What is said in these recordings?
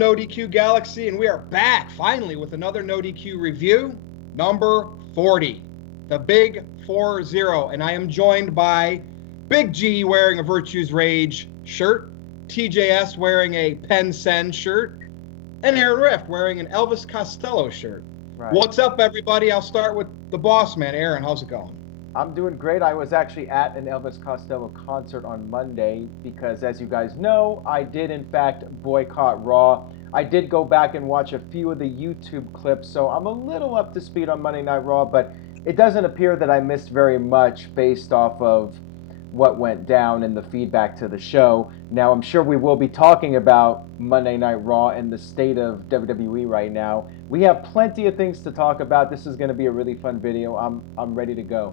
NoDQ Galaxy, and we are back finally with another NoDQ review, number 40, the Big 4-0, and I am joined by Big G wearing a Virtue's Rage shirt, TJS wearing a Penn Sen shirt, and Aaron Rift wearing an Elvis Costello shirt. Right. What's up, everybody? I'll start with the boss man, Aaron. How's it going? I'm doing great. I was actually at an Elvis Costello concert on Monday because, as you guys know, I did in fact boycott Raw. I did go back and watch a few of the YouTube clips, so I'm a little up to speed on Monday Night Raw, but it doesn't appear that I missed very much based off of what went down and the feedback to the show. Now, I'm sure we will be talking about Monday Night Raw and the state of WWE right now. We have plenty of things to talk about. This is going to be a really fun video. I'm ready to go.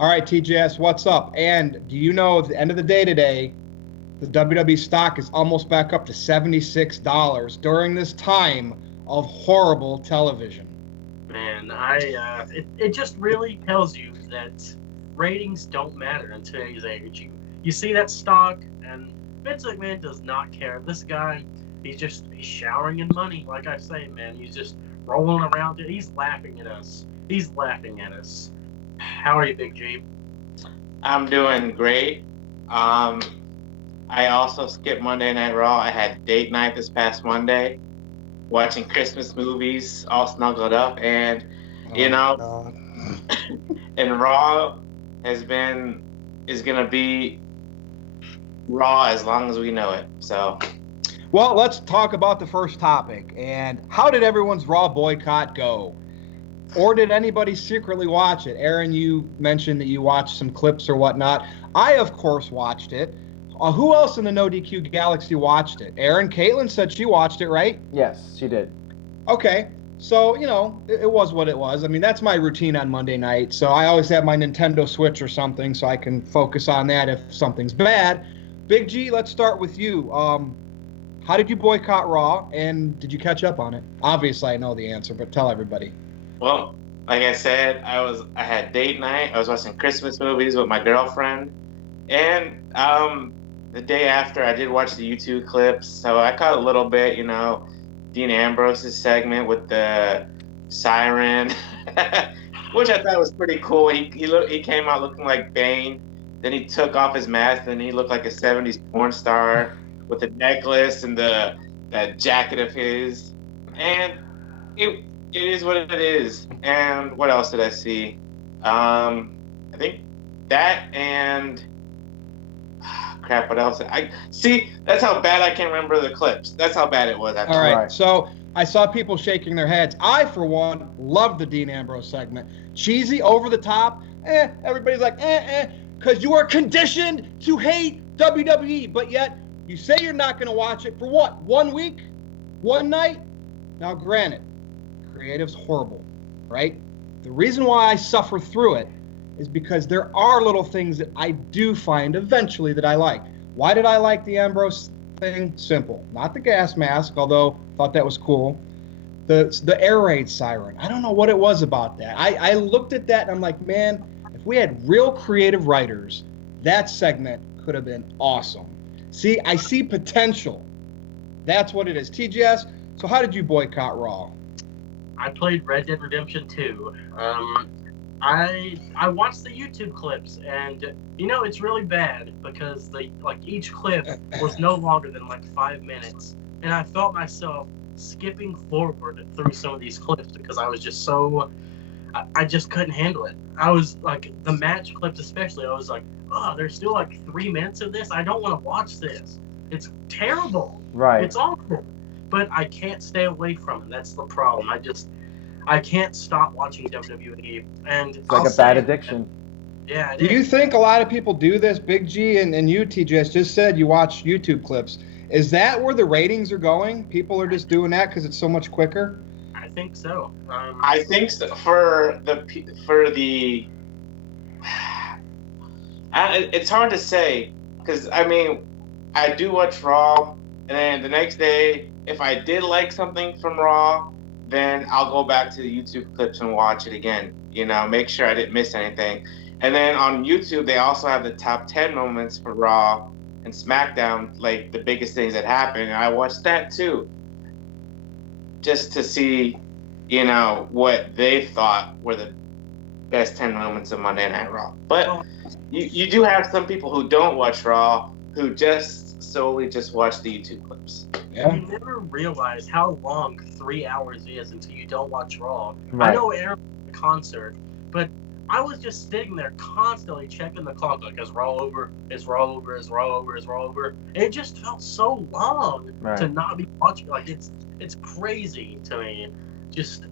All right, TJS, what's up? And do you know at the end of the day today, the WWE stock is almost back up to $76 during this time of horrible television? Man, it just really tells you that ratings don't matter in today's age. You see that stock, and Vince McMahon does not care. This guy, he's showering in money. Like I say, man, he's just rolling around it. He's laughing at us. He's laughing at us. How are you, Big G? I'm doing great. I also skipped Monday Night Raw. I had date night this past Monday, watching Christmas movies, all snuggled up, and and Raw is gonna be Raw as long as we know it. So, well, let's talk about the first topic. And how did everyone's Raw boycott go? Or did anybody secretly watch it? Aaron, you mentioned that you watched some clips or whatnot. I, of course, watched it. Who else in the NoDQ Galaxy watched it? Aaron, Caitlin said she watched it, right? Yes, she did. Okay. So, it was what it was. I mean, that's my routine on Monday night. So I always have my Nintendo Switch or something so I can focus on that if something's bad. Big G, let's start with you. How did you boycott Raw, and did you catch up on it? Obviously, I know the answer, but tell everybody. Well, like I said, I had date night. I was watching Christmas movies with my girlfriend, and the day after, I did watch the YouTube clips. So I caught a little bit, Dean Ambrose's segment with the siren, which I thought was pretty cool. He came out looking like Bane. Then he took off his mask, and he looked like a '70s porn star with a necklace and that jacket of his, and it is what it is. And what else did I see? I think that and crap. What else? I see. That's how bad I can't remember the clips. That's how bad it was. Actually. All right. So I saw people shaking their heads. I, for one, loved the Dean Ambrose segment. Cheesy, over the top. Everybody's like, because you are conditioned to hate WWE, but yet you say you're not going to watch it for what? 1 week? 1 night? Now, granted, creative's horrible, right? The reason why I suffer through it is because there are little things that I do find eventually that I like. Why did I like the Ambrose thing? Simple. Not the gas mask, although I thought that was cool. The air raid siren. I don't know what it was about that. I looked at that and I'm like, man, if we had real creative writers, that segment could have been awesome. See, I see potential. That's what it is. TGS, so how did you boycott Raw? I played Red Dead Redemption 2. I watched the YouTube clips, and it's really bad because each clip was no longer than 5 minutes, and I felt myself skipping forward through some of these clips because I was just so I just couldn't handle it. I was like, the match clips especially, I was like, oh, there's still 3 minutes of this. I don't want to watch this. It's terrible. Right. It's awful. But I can't stay away from it. That's the problem. I can't stop watching WWE. And it's like a bad addiction. Yeah. Do you think a lot of people do this? Big G and you, TJS, just said you watch YouTube clips. Is that where the ratings are going? People are just doing that because it's so much quicker? I think so. I think so. It's hard to say because, I do watch Raw, and then the next day, if I did like something from Raw, then I'll go back to the YouTube clips and watch it again, make sure I didn't miss anything. And then on YouTube, they also have the top 10 moments for Raw, and SmackDown, like the biggest things that happened. And I watched that too, just to see, what they thought were the best 10 moments of Monday Night Raw. But you do have some people who don't watch Raw who just solely just watch the YouTube clips. Yeah. You never realize how long 3 hours is until you don't watch Raw. Right. I know Aaron was at a concert, but I was just sitting there constantly checking the clock, like, is Raw over? Is Raw over? Is Raw over? Is Raw over? It just felt so long to not be watching. Like, it's crazy to me. Just,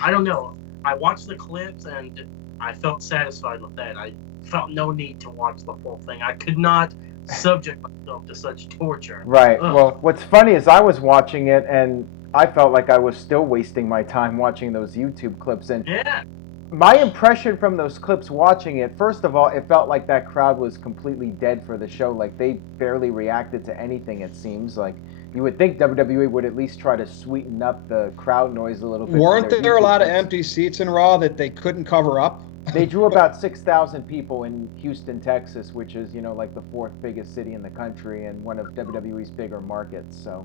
I don't know. I watched the clips and I felt satisfied with that. I felt no need to watch the full thing. I could not subject myself to such torture. Right. Ugh. Well, what's funny is I was watching it and I felt like I was still wasting my time watching those YouTube clips. And Yeah. my impression from those clips watching it, first of all, it felt like that crowd was completely dead for the show. Like, they barely reacted to anything, it seems. Like, you would think WWE would at least try to sweeten up the crowd noise a little bit. Weren't for their there a YouTube lot of clips. empty seats in Raw that they couldn't cover up? They drew about 6,000 people in Houston, Texas, which is, like the fourth biggest city in the country and one of WWE's bigger markets. So,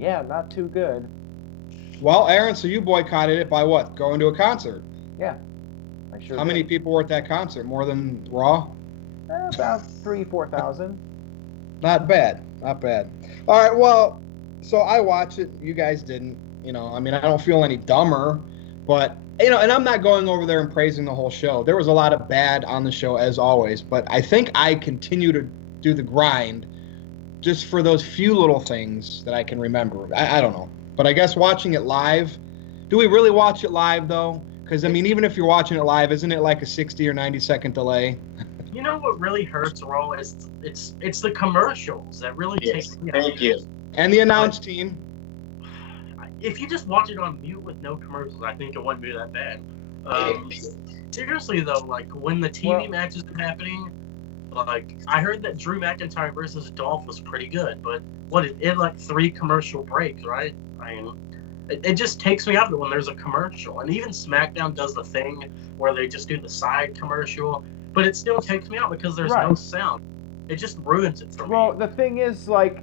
yeah, not too good. Well, Aaron, so you boycotted it by what? Going to a concert? Yeah, I sure How did. many people were at that concert? More than Raw? About 4,000. Not bad. Not bad. All right, well, so I watched it. You guys didn't. I mean, I don't feel any dumber, but, and I'm not going over there and praising the whole show. There was a lot of bad on the show, as always, but I think I continue to do the grind just for those few little things that I can remember. I don't know. But I guess watching it live, do we really watch it live, though? Because, I mean, even if you're watching it live, isn't it like a 60 or 90-second delay? You know what really hurts Raw is it's the commercials that really Yes, take me out. thank you. And the announce team. If you just watch it on mute with no commercials, I think it wouldn't be that bad. Seriously though, like when the TV matches are happening, like I heard that Drew McIntyre versus Dolph was pretty good, but it had like 3 commercial breaks, right? I mean, it just takes me out of it when there's a commercial. And even SmackDown does the thing where they just do the side commercial, but it still takes me out because there's no sound. It just ruins it for me. Well, the thing is, like,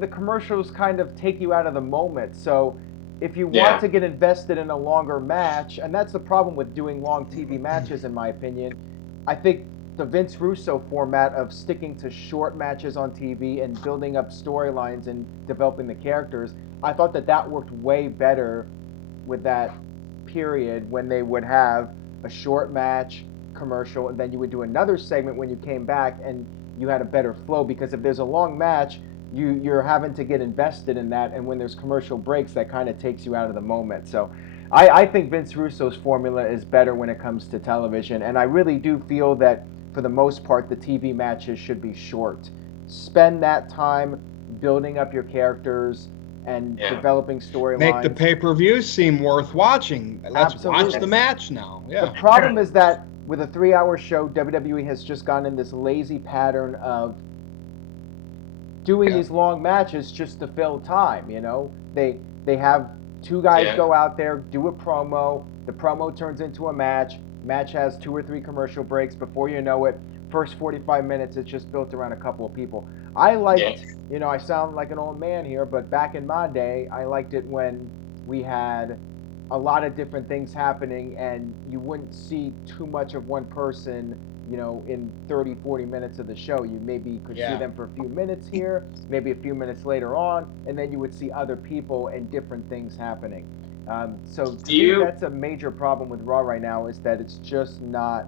the commercials kind of take you out of the moment. So if you want to get invested in a longer match, and that's the problem with doing long TV matches, in my opinion, I think the Vince Russo format of sticking to short matches on TV and building up storylines and developing the characters, I thought that worked way better with that period when they would have a short match, commercial, and then you would do another segment when you came back and you had a better flow, because if there's a long match, you're having to get invested in that, and when there's commercial breaks, that kind of takes you out of the moment. So I think Vince Russo's formula is better when it comes to television, and I really do feel that for the most part the TV matches should be short. Spend that time building up your characters and developing storylines. Make the pay-per-view seem worth watching. Let's watch the match now. Yeah. The problem is that with a 3-hour show, WWE has just gone in this lazy pattern of doing these long matches just to fill time. They have 2 guys go out there, do a promo, the promo turns into a match has 2 or 3 commercial breaks. Before you know it, first 45 minutes it's just built around a couple of people. I liked, I sound like an old man here, but back in my day, I liked it when we had a lot of different things happening and you wouldn't see too much of one person in 30, 40 minutes of the show. You maybe could see them for a few minutes here, maybe a few minutes later on, and then you would see other people and different things happening. So to me, that's a major problem with Raw right now, is that it's just not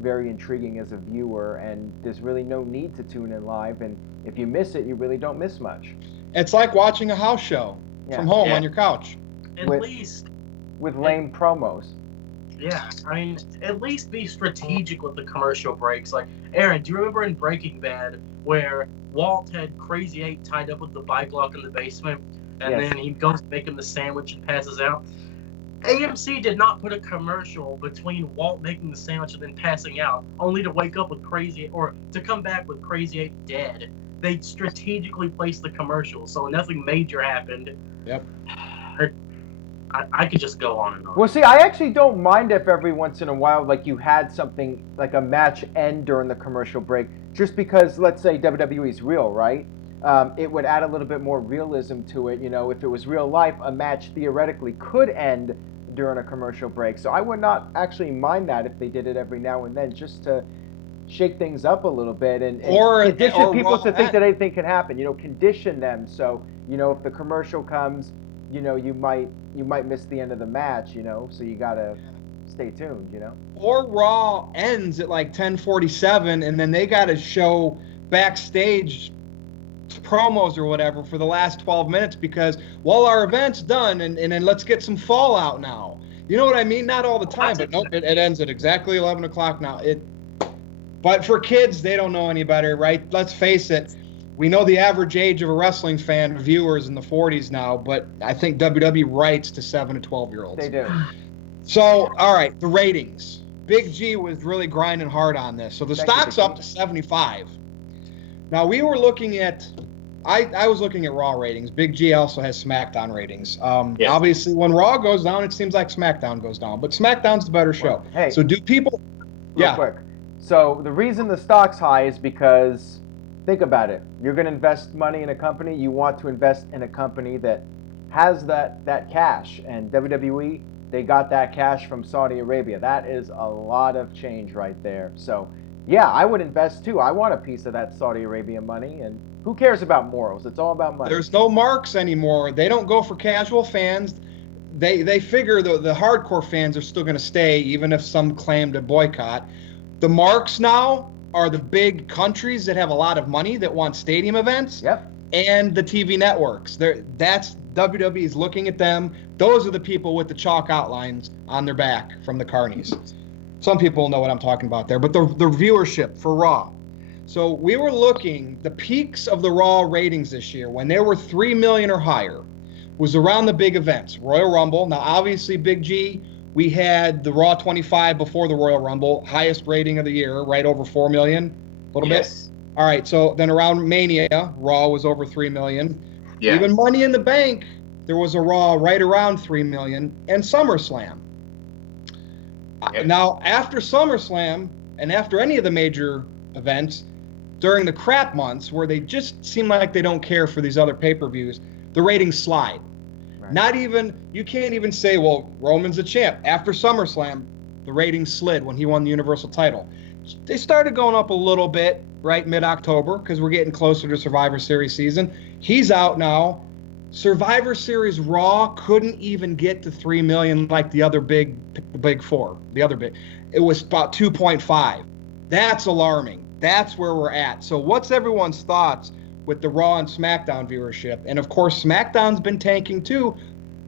very intriguing as a viewer, and there's really no need to tune in live, and if you miss it, you really don't miss much. It's like watching a house show from home on your couch. At least with lame promos. Yeah, I mean, at least be strategic with the commercial breaks. Like, Aaron, do you remember in Breaking Bad where Walt had Crazy 8 tied up with the bike lock in the basement, and then he goes to make him the sandwich and passes out? AMC did not put a commercial between Walt making the sandwich and then passing out, only to wake up with or to come back with Crazy 8 dead. They strategically placed the commercial, so nothing major happened. Yep. I could just go on and on. Well, see, I actually don't mind if every once in a while, like, you had something, like a match end during the commercial break, just because, let's say WWE is real, right? It would add a little bit more realism to it. You know, if it was real life, a match theoretically could end during a commercial break. So I would not actually mind that if they did it every now and then, just to shake things up a little bit and condition people to think that anything can happen. You know, condition them so, you know, if the commercial comes, you know, you might miss the end of the match. You know, so you gotta stay tuned. You know. Or Raw ends at like 10:47, and then they got to show backstage promos or whatever for the last 12 minutes because, well, our event's done, and then let's get some fallout now. You know what I mean? Not all the time, but nope, it ends at exactly 11 o'clock now. But for kids, they don't know any better, right? Let's face it. We know the average age of a wrestling fan, viewers, in the 40s now, but I think WWE writes to 7 to 12-year-olds. They do. So, all right, the ratings. Big G was really grinding hard on this. So the stock's up to 75. Now, we were looking at, I was looking at Raw ratings. Big G also has SmackDown ratings. Yes. Obviously, when Raw goes down, it seems like SmackDown goes down. But SmackDown's the better show. Hey, so do people... Real quick. So the reason the stock's high is because, think about it. You're going to invest money in a company. You want to invest in a company that has that cash. And WWE, they got that cash from Saudi Arabia. That is a lot of change right there. So, yeah, I would invest too. I want a piece of that Saudi Arabia money. And who cares about morals? It's all about money. There's no marks anymore. They don't go for casual fans. They figure the hardcore fans are still going to stay, even if some claim to boycott. The marks now are the big countries that have a lot of money that want stadium events. Yep. And the TV networks. That's WWE's looking at them. Those are the people with the chalk outlines on their back from the carnies. Some people know what I'm talking about there, but the viewership for Raw. So we were looking, the peaks of the Raw ratings this year, when they were 3 million or higher, was around the big events. Royal Rumble. Now, obviously, Big G, we had the Raw 25 before the Royal Rumble, highest rating of the year, right over 4 million, a little bit. All right, so then around Mania, Raw was over 3 million. Yeah. Even Money in the Bank, there was a Raw right around 3 million, and SummerSlam. Yep. Now, after SummerSlam, and after any of the major events, during the crap months where they just seem like they don't care for these other pay-per-views, the ratings slide. Right. Not even, you can't even say, well, Roman's the champ. After SummerSlam, the ratings slid when he won the Universal title. They started going up a little bit, right, mid-October, because we're getting closer to Survivor Series season. He's out now. Survivor Series Raw couldn't even get to 3 million like the other big four. The other big. It was about 2.5. That's alarming. That's where we're at. So what's everyone's thoughts with the Raw and SmackDown viewership? And, of course, SmackDown's been tanking too,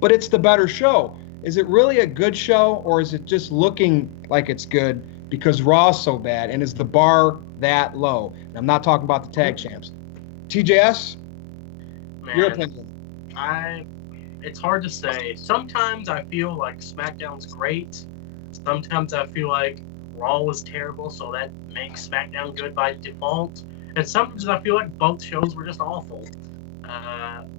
but it's the better show. Is it really a good show, or is it just looking like it's good because Raw's so bad? And is the bar that low? And I'm not talking about the tag champs. TJS, your opinion? It's hard to say. Sometimes I feel like SmackDown's great. Sometimes I feel like Raw was terrible, so that makes SmackDown good by default. And sometimes I feel like both shows were just awful.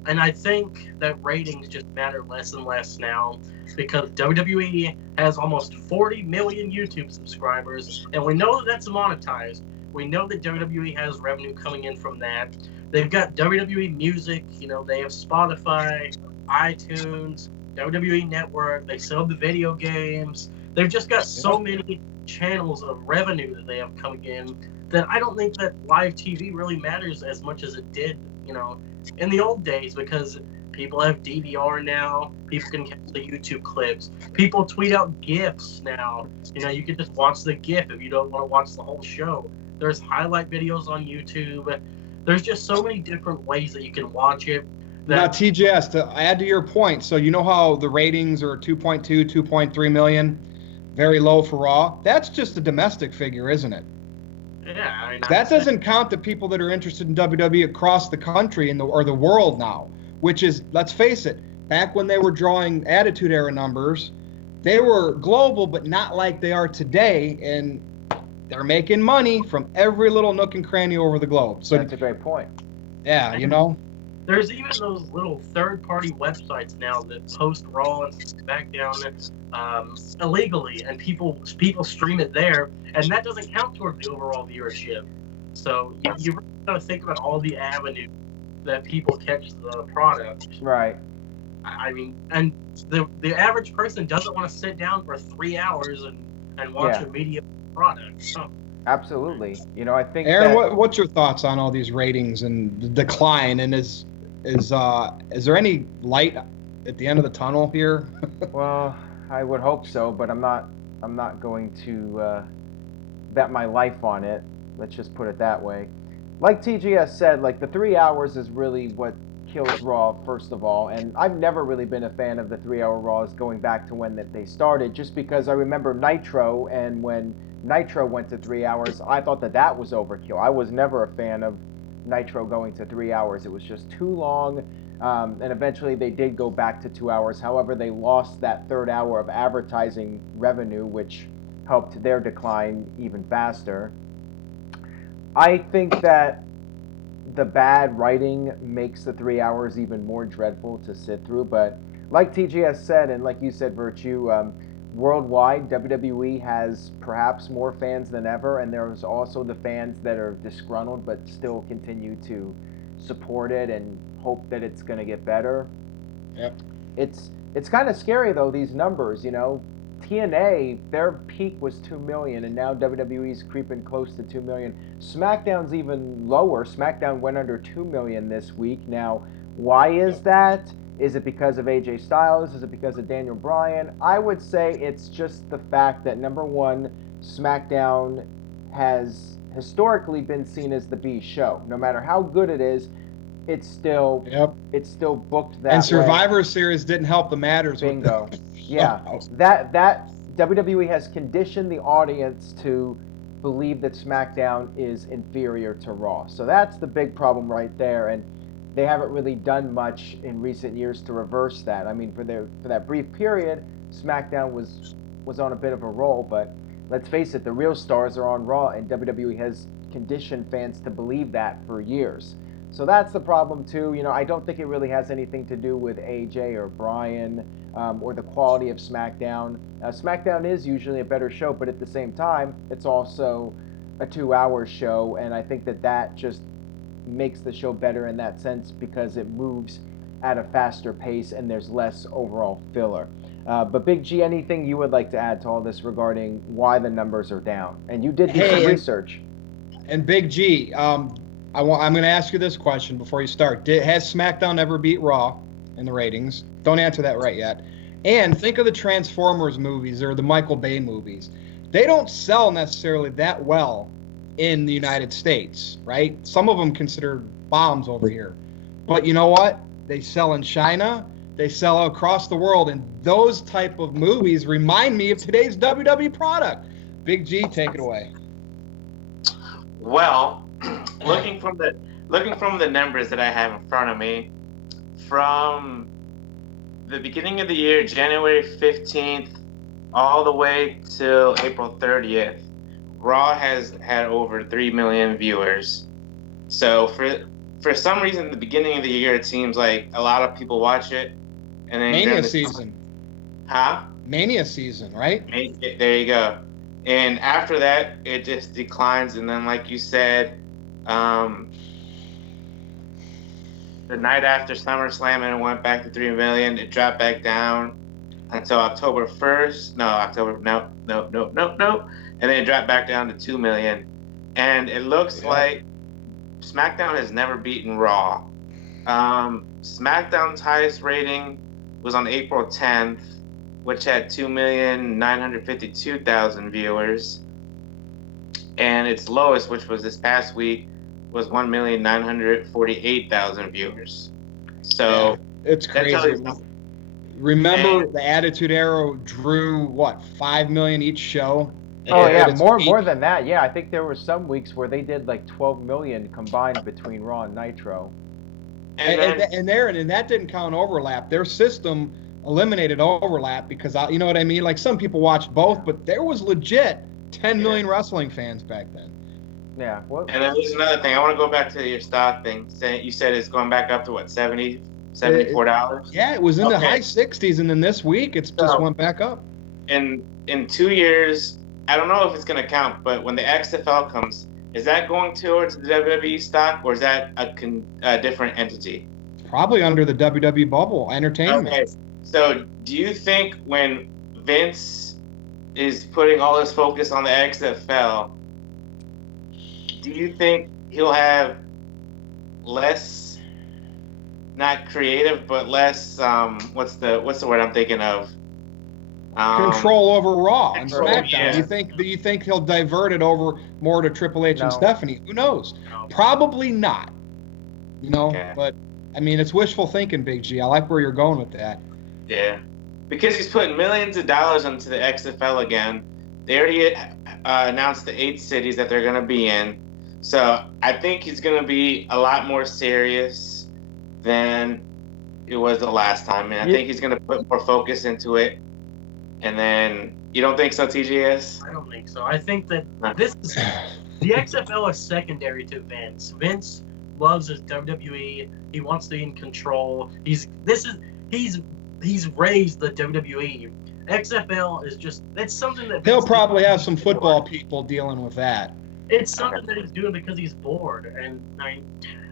And I think that ratings just matter less and less now because WWE has almost 40 million YouTube subscribers, and we know that that's monetized. We know that WWE has revenue coming in from that. They've got WWE Music, you know, they have Spotify, iTunes, WWE Network, they sell the video games. They've just got so many channels of revenue that they have coming in that I don't think that live TV really matters as much as it did, you know, in the old days, because people have DVR now, people can catch the YouTube clips, people tweet out GIFs now. You know, you can just watch the GIF if you don't want to watch the whole show. There's highlight videos on YouTube. There's just so many different ways that you can watch it. Now, TJS, to add to your point, so you know how the ratings are 2.2, 2.3 million, very low for Raw? That's just a domestic figure, isn't it? Yeah, I mean, that doesn't count the people that are interested in WWE across the country or the world now, which is, let's face it, back when they were drawing Attitude Era numbers, they were global, but not like they are today, and they're making money from every little nook and cranny over the globe. So that's a great point. Yeah, you know. There's even those little third-party websites now that post Raw and SmackDown illegally, and people stream it there, and that doesn't count towards the overall viewership. So you really got to think about all the avenues that people catch the product. Right. I mean, and the average person doesn't want to sit down for 3 hours and watch Yeah. a mediocre product. So, Absolutely. You know, I think Aaron, that what's your thoughts on all these ratings and the decline? And is there any light at the end of the tunnel here? well, I would hope so, but I'm not going to bet my life on it. Let's just put it that way. Like TGS said, like the 3 hours is really what kills Raw, first of all. And I've never really been a fan of the 3 hour Raws going back to when that they started, just because I remember Nitro, and when Nitro went to 3 hours, I thought that that was overkill. I was never a fan of Nitro going to 3 hours. It was just too long. And eventually they did go back to 2 hours. However, they lost that third hour of advertising revenue, which helped their decline even faster. I think that the bad writing makes the 3 hours even more dreadful to sit through. But like TGS said, and like you said, Virtue, worldwide, WWE has perhaps more fans than ever, and there's also the fans that are disgruntled but still continue to support it and hope that it's going to get better. Yep. It's kind of scary though, these numbers, you know. TNA, their peak was 2 million, and now WWE's creeping close to 2 million. SmackDown's even lower. SmackDown went under 2 million this week. Now, why is that? Is it because of AJ Styles? Is it because of Daniel Bryan? I would say it's just the fact that, number one, SmackDown has historically been seen as the B show. No matter how good it is, it's still booked that And way. Survivor Series didn't help the matters. Bingo. Yeah, that WWE has conditioned the audience to believe that SmackDown is inferior to Raw. So that's the big problem right there, and they haven't really done much in recent years to reverse that. I mean, for that brief period, SmackDown was on a bit of a roll, but let's face it, the real stars are on Raw, and WWE has conditioned fans to believe that for years. So that's the problem too. You know, I don't think it really has anything to do with AJ or Bryan or the quality of SmackDown. SmackDown is usually a better show, but at the same time, it's also a 2 hour show, and I think that just makes the show better in that sense because it moves at a faster pace and there's less overall filler. But Big G, anything you would like to add to all this regarding why the numbers are down? And you did do some research. And Big G, I'm going to ask you this question before you start. Has SmackDown ever beat Raw in the ratings? Don't answer that right yet. And think of the Transformers movies or the Michael Bay movies. They don't sell necessarily that well in the United States, right? Some of them considered bombs over here. But you know what? They sell in China. They sell across the world. And those type of movies remind me of today's WWE product. Big G, take it away. Well, looking from the numbers that I have in front of me, from the beginning of the year, January 15th, all the way till April 30th, Raw has had over 3 million viewers. So for some reason, at the beginning of the year, it seems like a lot of people watch it, and then Mania season. Huh? Mania season, right? There you go. And after that, it just declines. And then, like you said, the night after SummerSlam, and it went back to 3 million. It dropped back down until October 1st. No. And then it dropped back down to 2 million. And it looks like SmackDown has never beaten Raw. SmackDown's highest rating was on April 10th, which had 2,952,000 viewers. And its lowest, which was this past week, was 1,948,000 viewers. So it's crazy. Remember, the Attitude Era drew what, 5 million each show? Oh yeah, more than that. Yeah, I think there were some weeks where they did like 12 million combined between Raw and Nitro. And that didn't count overlap. Their system eliminated overlap because, you know what I mean? Like, some people watched both, but there was legit 10 million wrestling fans back then. Yeah. Well, and then there's another thing. I want to go back to your stock thing. You said it's going back up to what, $74? Yeah, it was in the high 60s, and then this week it's just went back up. In 2 years, I don't know if it's going to count, but when the XFL comes, is that going towards the WWE stock, or is that a different entity? Probably under the WWE bubble, entertainment. Okay, so do you think when Vince is putting all his focus on the XFL, do you think he'll have less, not creative, but less, what's the word I'm thinking of? Control over Raw and control, SmackDown. yeah. Do you think he'll divert it over more to Triple H and No. Stephanie? Who knows? No. Probably not. You know, Okay. but I mean, it's wishful thinking, Big G. I like where you're going with that. Yeah, because he's putting millions of dollars into the XFL again. They already announced the 8 cities that they're going to be in. So I think he's going to be a lot more serious than it was the last time. And I think he's going to put more focus into it. And then, you don't think so, TGS? I don't think so. I think that this is the XFL is secondary to Vince. Vince loves his WWE. He wants to be in control. He's raised the WWE. XFL is just, it's something that He'll Vince probably have some does. football people dealing with that. It's something that he's doing because he's bored, and I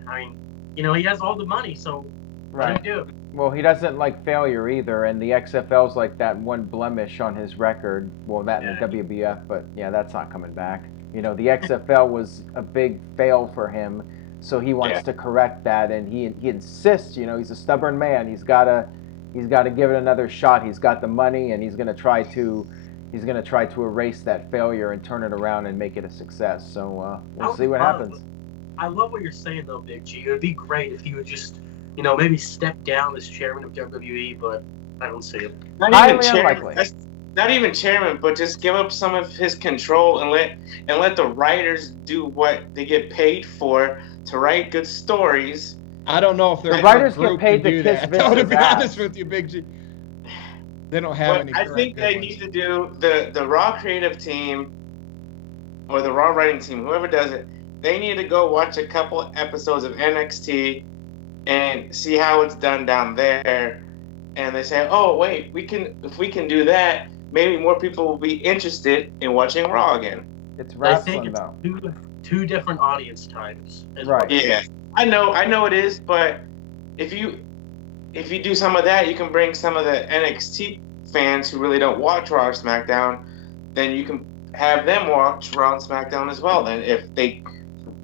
mean, you know, he has all the money, so what do you do? Well, he doesn't like failure either, and the XFL's like that one blemish on his record. Well, that and the WBF, but yeah, that's not coming back. You know, the XFL was a big fail for him, so he wants to correct that, and he insists. You know, he's a stubborn man. He's gotta give it another shot. He's got the money, and he's gonna try to erase that failure and turn it around and make it a success. So we'll see what happens. I love what you're saying, though, Big G. It would be great if he would just, you know, maybe step down as chairman of WWE, but I don't see it. Not even chairman, but just give up some of his control and let the writers do what they get paid for, to write good stories. I don't know if the writers get paid to kiss Vince's to be ass. honest with you, Big G. They don't have any. I think they need to do the Raw creative team or the Raw writing team, whoever does it. They need to go watch a couple episodes of NXT and see how it's done down there. And they say, "Oh, wait, if we can do that, maybe more people will be interested in watching Raw again." It's wrestling, I think though. it's two different audience types. Right. Yeah, I know it is, but if you do some of that, you can bring some of the NXT fans who really don't watch Raw or SmackDown. Then you can have them watch Raw and SmackDown as well. Then if they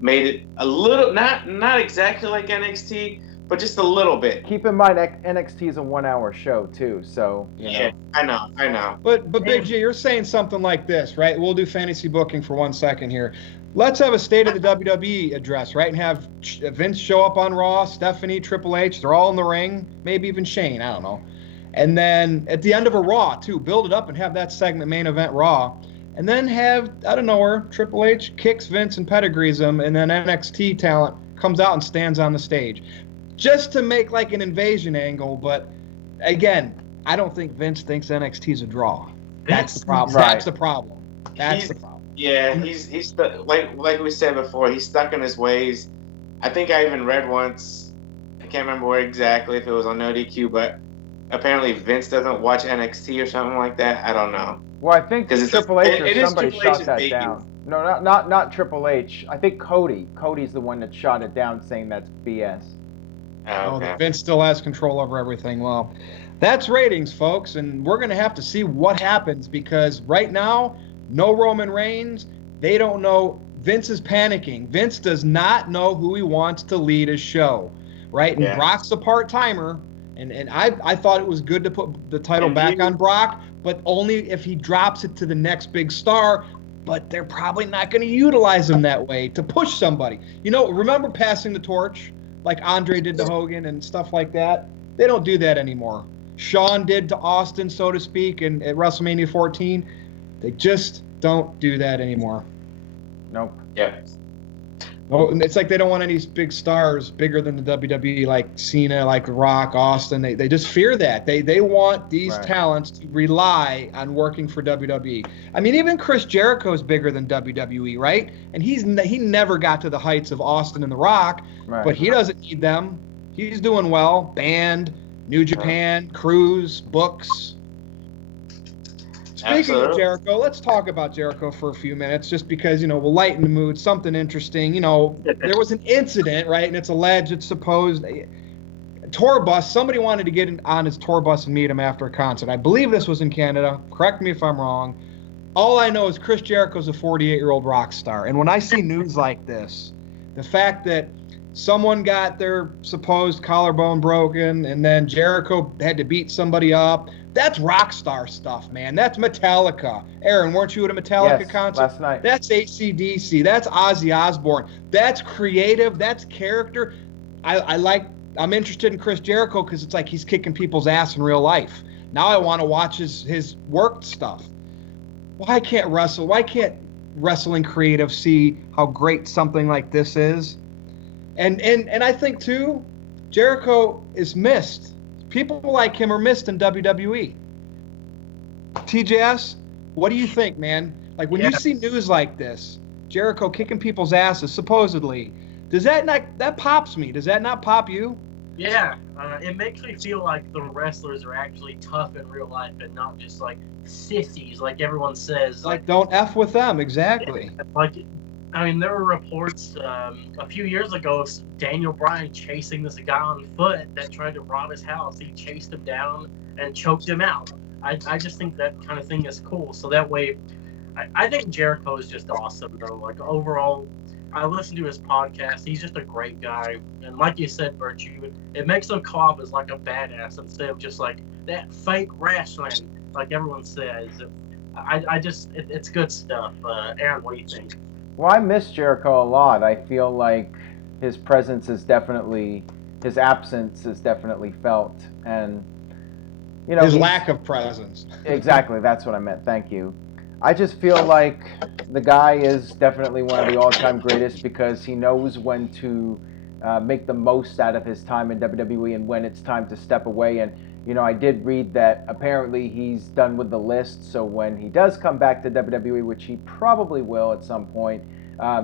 made it a little, not exactly like NXT, but just a little bit. Keep in mind, NXT is a 1-hour show too, so yeah, I know. But Big G, you're saying something like this, right? We'll do fantasy booking for 1 second here. Let's have a State of the WWE address, right? And have Vince show up on Raw, Stephanie, Triple H, they're all in the ring, maybe even Shane, I don't know. And then at the end of a Raw, too, build it up and have that segment, main event Raw. And then have, out of nowhere, Triple H kicks Vince and pedigrees him, and then NXT talent comes out and stands on the stage. Just to make like an invasion angle, but again, I don't think Vince thinks NXT's a draw. That's the problem. Right. That's the problem. That's the problem. Yeah, he's like we said before, he's stuck in his ways. I think I even read once, I can't remember where exactly, if it was on NoDQ, but apparently Vince doesn't watch NXT or something like that. I don't know. Well, I think Triple H or somebody shot that baby. down. No, not Triple H. I think Cody. Cody's the one that shot it down, saying that's BS. Oh, okay. Vince still has control over everything. Well, that's ratings, folks, and we're going to have to see what happens, because right now, no Roman Reigns. They don't know. Vince is panicking. Vince does not know who he wants to lead his show, right? And Brock's a part-timer, and I thought it was good to put the title back on Brock, but only if he drops it to the next big star. But they're probably not going to utilize him that way to push somebody. You know, remember passing the torch like Andre did to Hogan and stuff like that? They don't do that anymore. Shawn did to Austin, so to speak, and at WrestleMania 14. They just don't do that anymore. Nope. Yeah. Oh, and it's like they don't want any big stars bigger than the WWE, like Cena, like Rock, Austin. They just fear that. They want these talents to rely on working for WWE. I mean, even Chris Jericho is bigger than WWE, right? And he never got to the heights of Austin and The Rock, but he doesn't need them. He's doing well. Band, New Japan, Cruise, books. Speaking of Absolutely. Jericho, let's talk about Jericho for a few minutes, just because, we'll lighten the mood, something interesting. There was an incident, right? And it's alleged, it's supposed, tour bus, somebody wanted to get on his tour bus and meet him after a concert. I believe this was in Canada. Correct me if I'm wrong. All I know is Chris Jericho's a 48-year-old rock star. And when I see news like this, the fact that someone got their supposed collarbone broken and then Jericho had to beat somebody up, that's rock star stuff, man. That's Metallica. Aaron, weren't you at a Metallica Yes, concert? last night. That's AC/DC. That's Ozzy Osbourne. That's creative. That's character. I'm interested in Chris Jericho because it's like he's kicking people's ass in real life. Now I want to watch his work stuff. Why can't wrestling creative see how great something like this is? And I think too, Jericho is missed. People like him are missed in WWE. TJS, what do you think, man? Like when you see news like this, Jericho kicking people's asses, supposedly, that pops me? Does that not pop you? Yeah, it makes me feel like the wrestlers are actually tough in real life and not just like sissies, like everyone says. Like don't F with them, exactly. There were reports a few years ago of Daniel Bryan chasing this guy on foot that tried to rob his house. He chased him down and choked him out. I just think that kind of thing is cool. So that way, I think Jericho is just awesome, though. Like, overall, I listen to his podcast. He's just a great guy. And like you said, Virtue, it makes him come off as like a badass instead of just like that fake wrestling, like everyone says. It's good stuff. Aaron, what do you think? Well, I miss Jericho a lot. I feel like his absence is definitely felt, and his lack of presence. Exactly, that's what I meant. Thank you. I just feel like the guy is definitely one of the all-time greatest because he knows when to make the most out of his time in WWE and when it's time to step away. And I did read that apparently he's done with the list. So when he does come back to WWE, which he probably will at some point,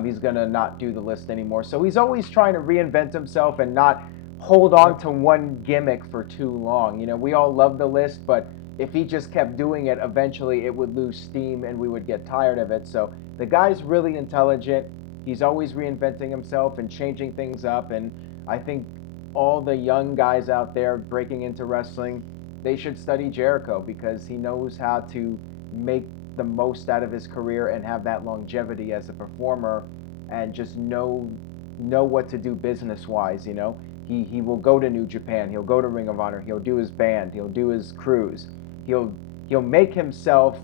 he's gonna not do the list anymore. So he's always trying to reinvent himself and not hold on to one gimmick for too long. We all love the list, but if he just kept doing it, eventually it would lose steam and we would get tired of it. So the guy's really intelligent. He's always reinventing himself and changing things up. And I think all the young guys out there breaking into wrestling, they should study Jericho because he knows how to make the most out of his career and have that longevity as a performer and just know what to do business-wise, He will go to New Japan. He'll go to Ring of Honor. He'll do his band. He'll do his cruise. He'll make himself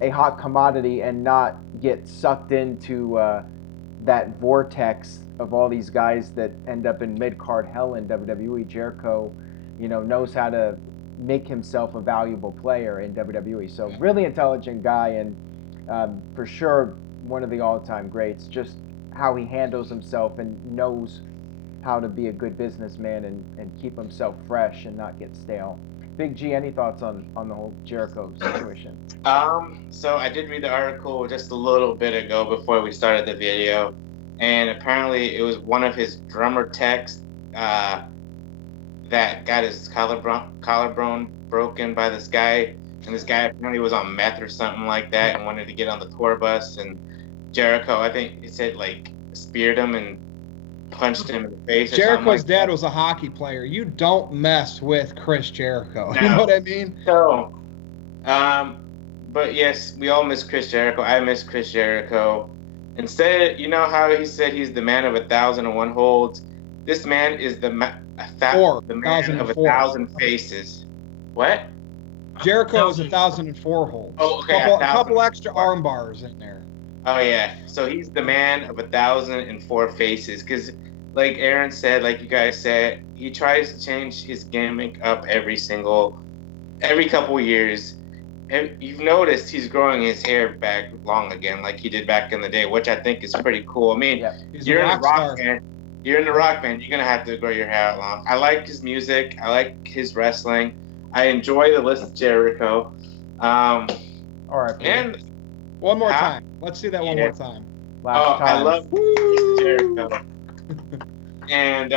a hot commodity and not get sucked into that vortex of all these guys that end up in mid-card hell in WWE. Jericho, knows how to make himself a valuable player in WWE. So really intelligent guy and for sure one of the all-time greats. Just how he handles himself and knows how to be a good businessman and keep himself fresh and not get stale. Big G, any thoughts on the whole Jericho situation? So I did read the article just a little bit ago before we started the video, and apparently it was one of his drummer techs that got his collarbone broken by this guy, and this guy apparently was on meth or something like that and wanted to get on the tour bus, and Jericho, I think he said, like, speared him and punched him in the face. Jericho's dad was a hockey player. You don't mess with Chris Jericho. No. You know what I mean? So, but yes, we all miss Chris Jericho. I miss Chris Jericho. Instead, you know how he said he's the man of 1,001 holds? This man is the man of 1,000 faces. What? Jericho is 1,004 holds. Oh, okay. A couple extra arm bars in there. Oh yeah, so he's the man of 1,004 faces. Because, like Aaron said, like you guys said, he tries to change his gimmick up every couple years. And you've noticed he's growing his hair back long again, like he did back in the day, which I think is pretty cool. I mean, you're in a rock band. You're in the rock band. You're gonna have to grow your hair out long. I like his music. I like his wrestling. I enjoy the list of Jericho. All right. And one more time. Let's see that one more time. Last time. I love Jericho. And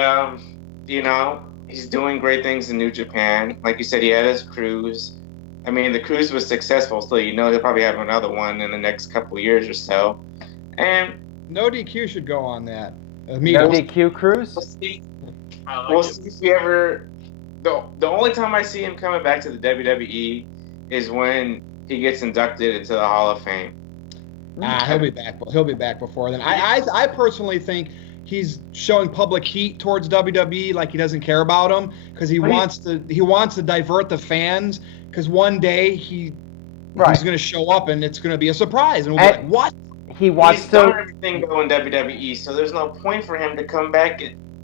he's doing great things in New Japan. Like you said, he had his cruise. I mean, the cruise was successful, so you know he'll probably have another one in the next couple of years or so. And NoDQ should go on that. No Amigos. DQ cruise. we'll see. I like We'll it. see if he ever. The only time I see him coming back to the WWE is when he gets inducted into the Hall of Fame. He'll be back. He'll be back before then. I personally think he's showing public heat towards WWE, like he doesn't care about them, because he wants to divert the fans. Because one day he's going to show up and it's going to be a surprise, and we'll be like, what? He's done everything though in WWE, so there's no point for him to come back.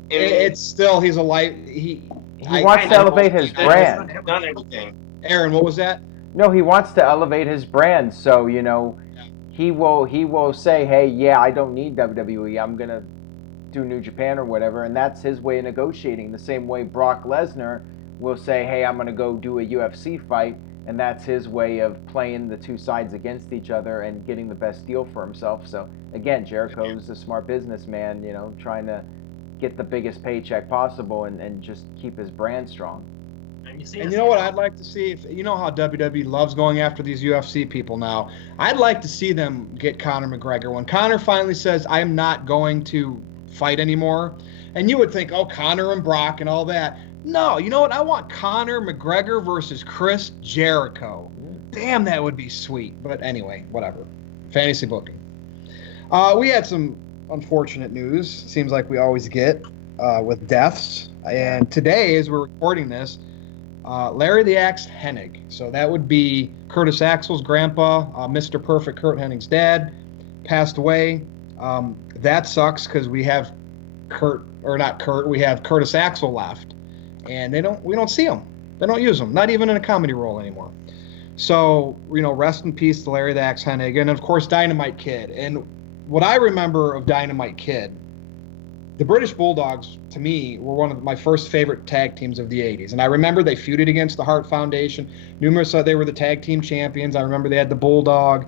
It's still he's a light. He wants to elevate his brand. He's done everything. Aaron, what was that? No, he wants to elevate his brand. So he will say, hey, yeah, I don't need WWE. I'm gonna do New Japan or whatever, and that's his way of negotiating. The same way Brock Lesnar will say, hey, I'm gonna go do a UFC fight, and that's his way of playing the two sides against each other and getting the best deal for himself. So again, Jericho's a smart businessman, trying to get the biggest paycheck possible and just keep his brand strong. And you know what I'd like to see? If you know how WWE loves going after these UFC people now, I'd like to see them get Conor McGregor. When Conor finally says, I'm not going to fight anymore, and you would think, oh, Conor and Brock and all that. No, you know what? I want Conor McGregor versus Chris Jericho. Damn, that would be sweet. But anyway, whatever. Fantasy booking. We had some unfortunate news. Seems like we always get with deaths. And today, as we're recording this, Larry the Axe Hennig. So that would be Curtis Axel's grandpa, Mr. Perfect, Kurt Hennig's dad, passed away. That sucks because we have we have Curtis Axel left, and we don't see him. They don't use him, not even in a comedy role anymore. So, rest in peace to Larry the Axe Hennig, and of course Dynamite Kid. And what I remember of Dynamite Kid, the British Bulldogs, to me, were one of my first favorite tag teams of the 80s. And I remember they feuded against the Hart Foundation. They were the tag team champions. I remember they had the Bulldog.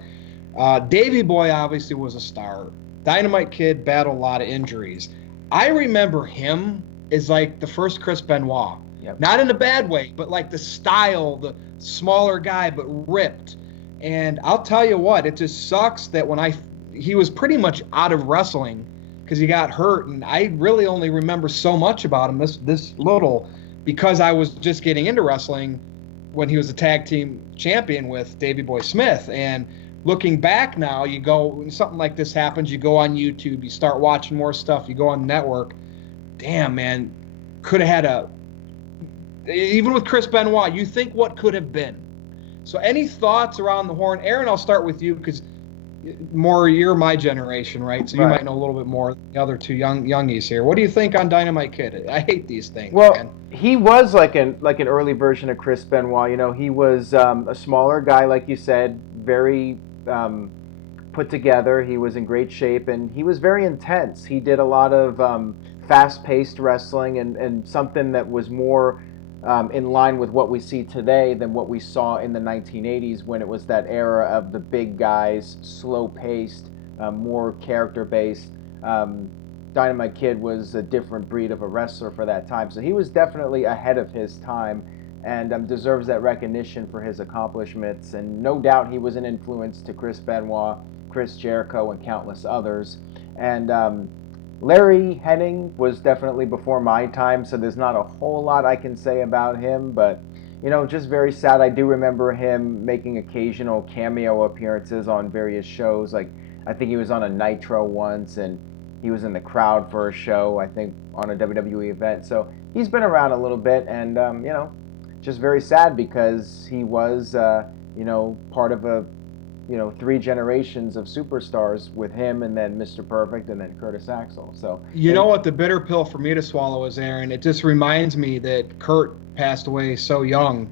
Davey Boy obviously was a star. Dynamite Kid battled a lot of injuries. I remember him as like the first Chris Benoit. Yep. Not in a bad way, but like the style, the smaller guy, but ripped. And I'll tell you what, it just sucks that he was pretty much out of wrestling because he got hurt, and I really only remember so much about him, this little, because I was just getting into wrestling when he was a tag team champion with Davey Boy Smith. And looking back now, when something like this happens, you go on YouTube, you start watching more stuff, you go on the network. Damn, man, could have had even with Chris Benoit, you think what could have been. So any thoughts around the horn? Aaron, I'll start with you because you're my generation, right? So you might know a little bit more than the other two youngies here. What do you think on Dynamite Kid? I hate these things. Well, man. He was like an early version of Chris Benoit. He was a smaller guy, like you said, very put together. He was in great shape, and he was very intense. He did a lot of fast-paced wrestling and something that was more in line with what we see today than what we saw in the 1980s when it was that era of the big guys, slow-paced, more character-based. Dynamite Kid was a different breed of a wrestler for that time. So he was definitely ahead of his time and deserves that recognition for his accomplishments. And no doubt he was an influence to Chris Benoit, Chris Jericho, and countless others. And Larry Hennig was definitely before my time, so there's not a whole lot I can say about him, but just very sad. I do remember him making occasional cameo appearances on various shows. Like, I think he was on a Nitro once, and he was in the crowd for a show, I think, on a WWE event. So he's been around a little bit, and, just very sad because he was, part of a 3 generations of superstars with him, and then Mr. Perfect, and then Curtis Axel. So you know what the bitter pill for me to swallow is, Aaron? It just reminds me that Kurt passed away so young,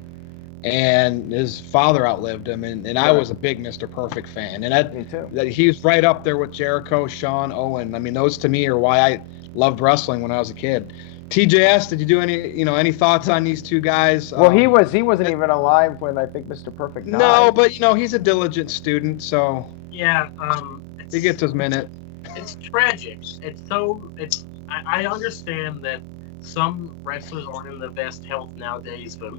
and his father outlived him, and I was a big Mr. Perfect fan, and me too. He was right up there with Jericho, Shawn, Owen. I mean, those to me are why I loved wrestling when I was a kid. TJS, did you do any thoughts on these two guys? Well, he wasn't even alive when I think Mr. Perfect died. No, but he's a diligent student, so yeah, he gets his minute. It's tragic. I understand that some wrestlers aren't in the best health nowadays, but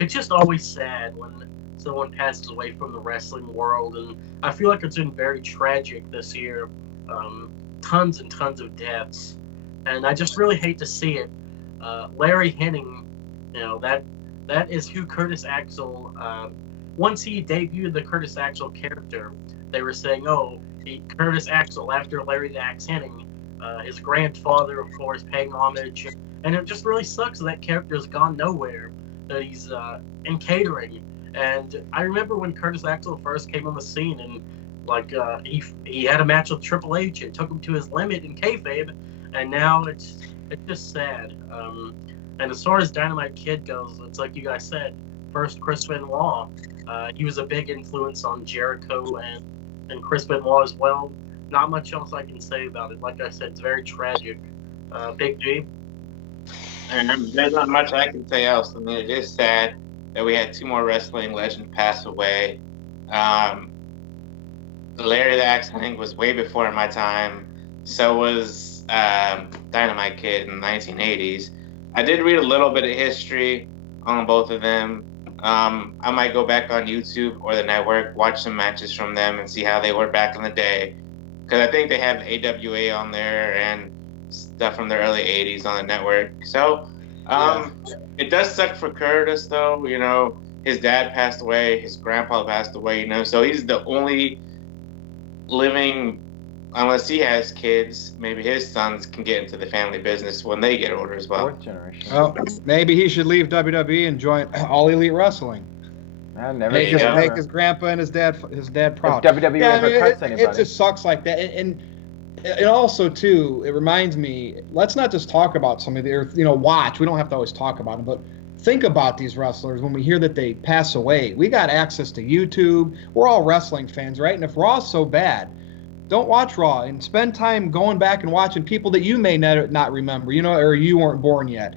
it's just always sad when someone passes away from the wrestling world, and I feel like it's been very tragic this year. Um, Tons and tons of deaths, and I just really hate to see it. Larry Henning, that is who Curtis Axel. Once he debuted the Curtis Axel character, they were saying, "Oh, Curtis Axel after Larry the Axe Henning." His grandfather, of course, paying homage, and it just really sucks that character has gone nowhere. That he's in catering, and I remember when Curtis Axel first came on the scene, and he had a match with Triple H and took him to his limit in kayfabe, and now it's just sad. And as far as Dynamite Kid goes, it's like you guys said, first Chris Benoit. He was a big influence on Jericho and Chris Benoit as well. Not much else I can say about it. Like I said, it's very tragic. Big G. And there's not much I can say else. I mean, it is sad that we had two more wrestling legends pass away. Larry the Axe Hennig was way before my time. So was Dynamite Kid in the 1980s. I did read a little bit of history on both of them. I might go back on YouTube or the network, watch some matches from them, and see how they were back in the day. Because I think they have AWA on there and stuff from the early 80s on the network. So it does suck for Curtis, though. You know, his dad passed away, his grandpa passed away, you know, so he's the only living, unless he has kids, maybe his sons can get into the family business when they get older as well. Fourth generation. Well, maybe he should leave WWE and join All Elite Wrestling. Make his grandpa and his dad proud. If WWE ever cuts anybody. It just sucks like that. And also, too, it reminds me, let's not just talk about somebody there, watch. We don't have to always talk about them, but think about these wrestlers when we hear that they pass away. We got access to YouTube. We're all wrestling fans, right? And if Raw's so bad, don't watch Raw and spend time going back and watching people that you may not remember, or you weren't born yet.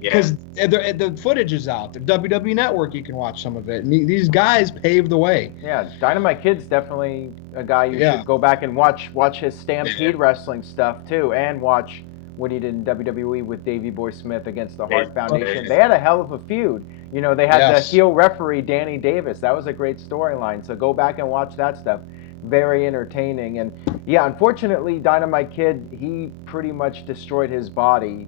Because the footage is out. The WWE Network, you can watch some of it. And these guys paved the way. Yeah, Dynamite Kid's definitely a guy you should go back and watch his Stampede Wrestling stuff, too, and watch what he did in WWE with Davey Boy Smith against the Hart Foundation. They had a hell of a feud. They had the heel referee, Danny Davis. That was a great storyline. So go back and watch that stuff. Very entertaining. And, yeah, unfortunately, Dynamite Kid, he pretty much destroyed his body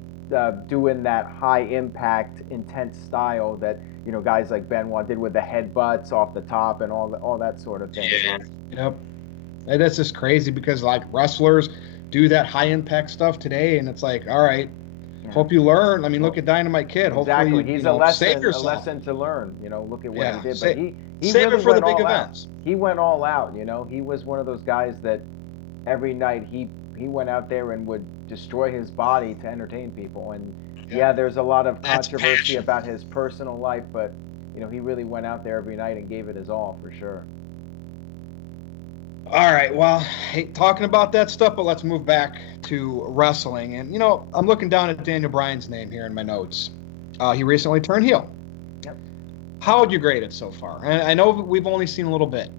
doing that high-impact, intense style that, guys like Benoit did with the headbutts off the top and all that sort of thing. Yep. And that's just crazy because, wrestlers do that high-impact stuff today, and it's like, all right, hope you learn. I mean, look at Dynamite Kid. Exactly. Hopefully, he's a lesson to learn. Look at what he did. But he save really it for the went big all events. Out. He went all out. He was one of those guys that every night he went out there and would destroy his body to entertain people. And there's a lot of controversy about his personal life, but he really went out there every night and gave it his all for sure. All right, well, hate talking about that stuff, but let's move back to wrestling. And, I'm looking down at Daniel Bryan's name here in my notes. He recently turned heel. Yep. How would you grade it so far? And I know we've only seen a little bit.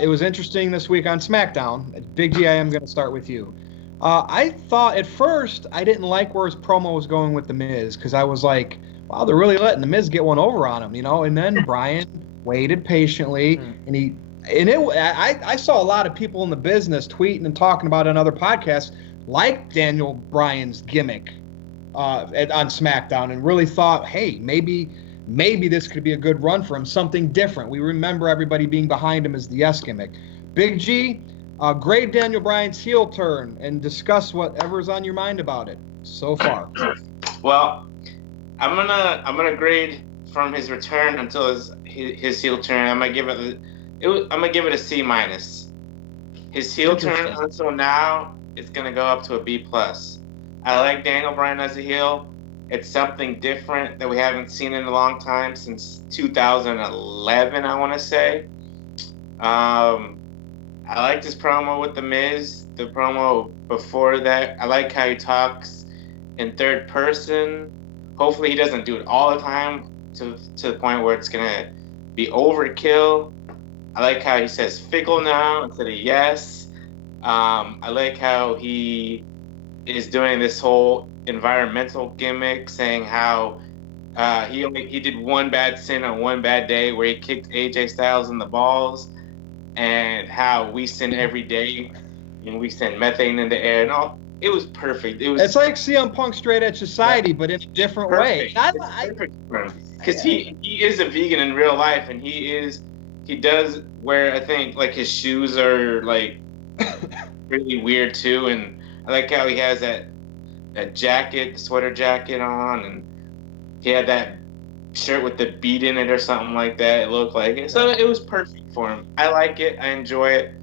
It was interesting this week on SmackDown. Big G, I am going to start with you. I thought at first I didn't like where his promo was going with The Miz because I was like, wow, they're really letting The Miz get one over on him, And then Bryan waited patiently, and I saw a lot of people in the business tweeting and talking about it on other podcasts like Daniel Bryan's gimmick on SmackDown and really thought, hey, maybe this could be a good run for him, something different. We remember everybody being behind him as the Yes gimmick. Big G, grade Daniel Bryan's heel turn and discuss whatever's on your mind about it so far. Well, I'm gonna grade from his return until his heel turn. I'm gonna give it a C minus. His heel turn until now is gonna go up to a B plus. I like Daniel Bryan as a heel. It's something different that we haven't seen in a long time, since 2011, I want to say. I liked his promo with The Miz. The promo before that, I like how he talks in third person. Hopefully he doesn't do it all the time to the point where it's going to be overkill. I like how he says fickle now instead of yes. I like how he is doing this whole environmental gimmick, saying how He did one bad sin on one bad day where he kicked AJ Styles in the balls, and how we sin every day, and we send methane in the air and all. It was perfect. It's like CM Punk Straight Edge Society, but in a different way. Perfect. It's perfect for him because he is a vegan in real life, and he does wear, I think, like his shoes are like really weird too, and I like how he has that jacket, the sweater jacket on, and he had that shirt with the bead in it or something like that. It looked like it, so it was perfect for him. I like it. I enjoy it.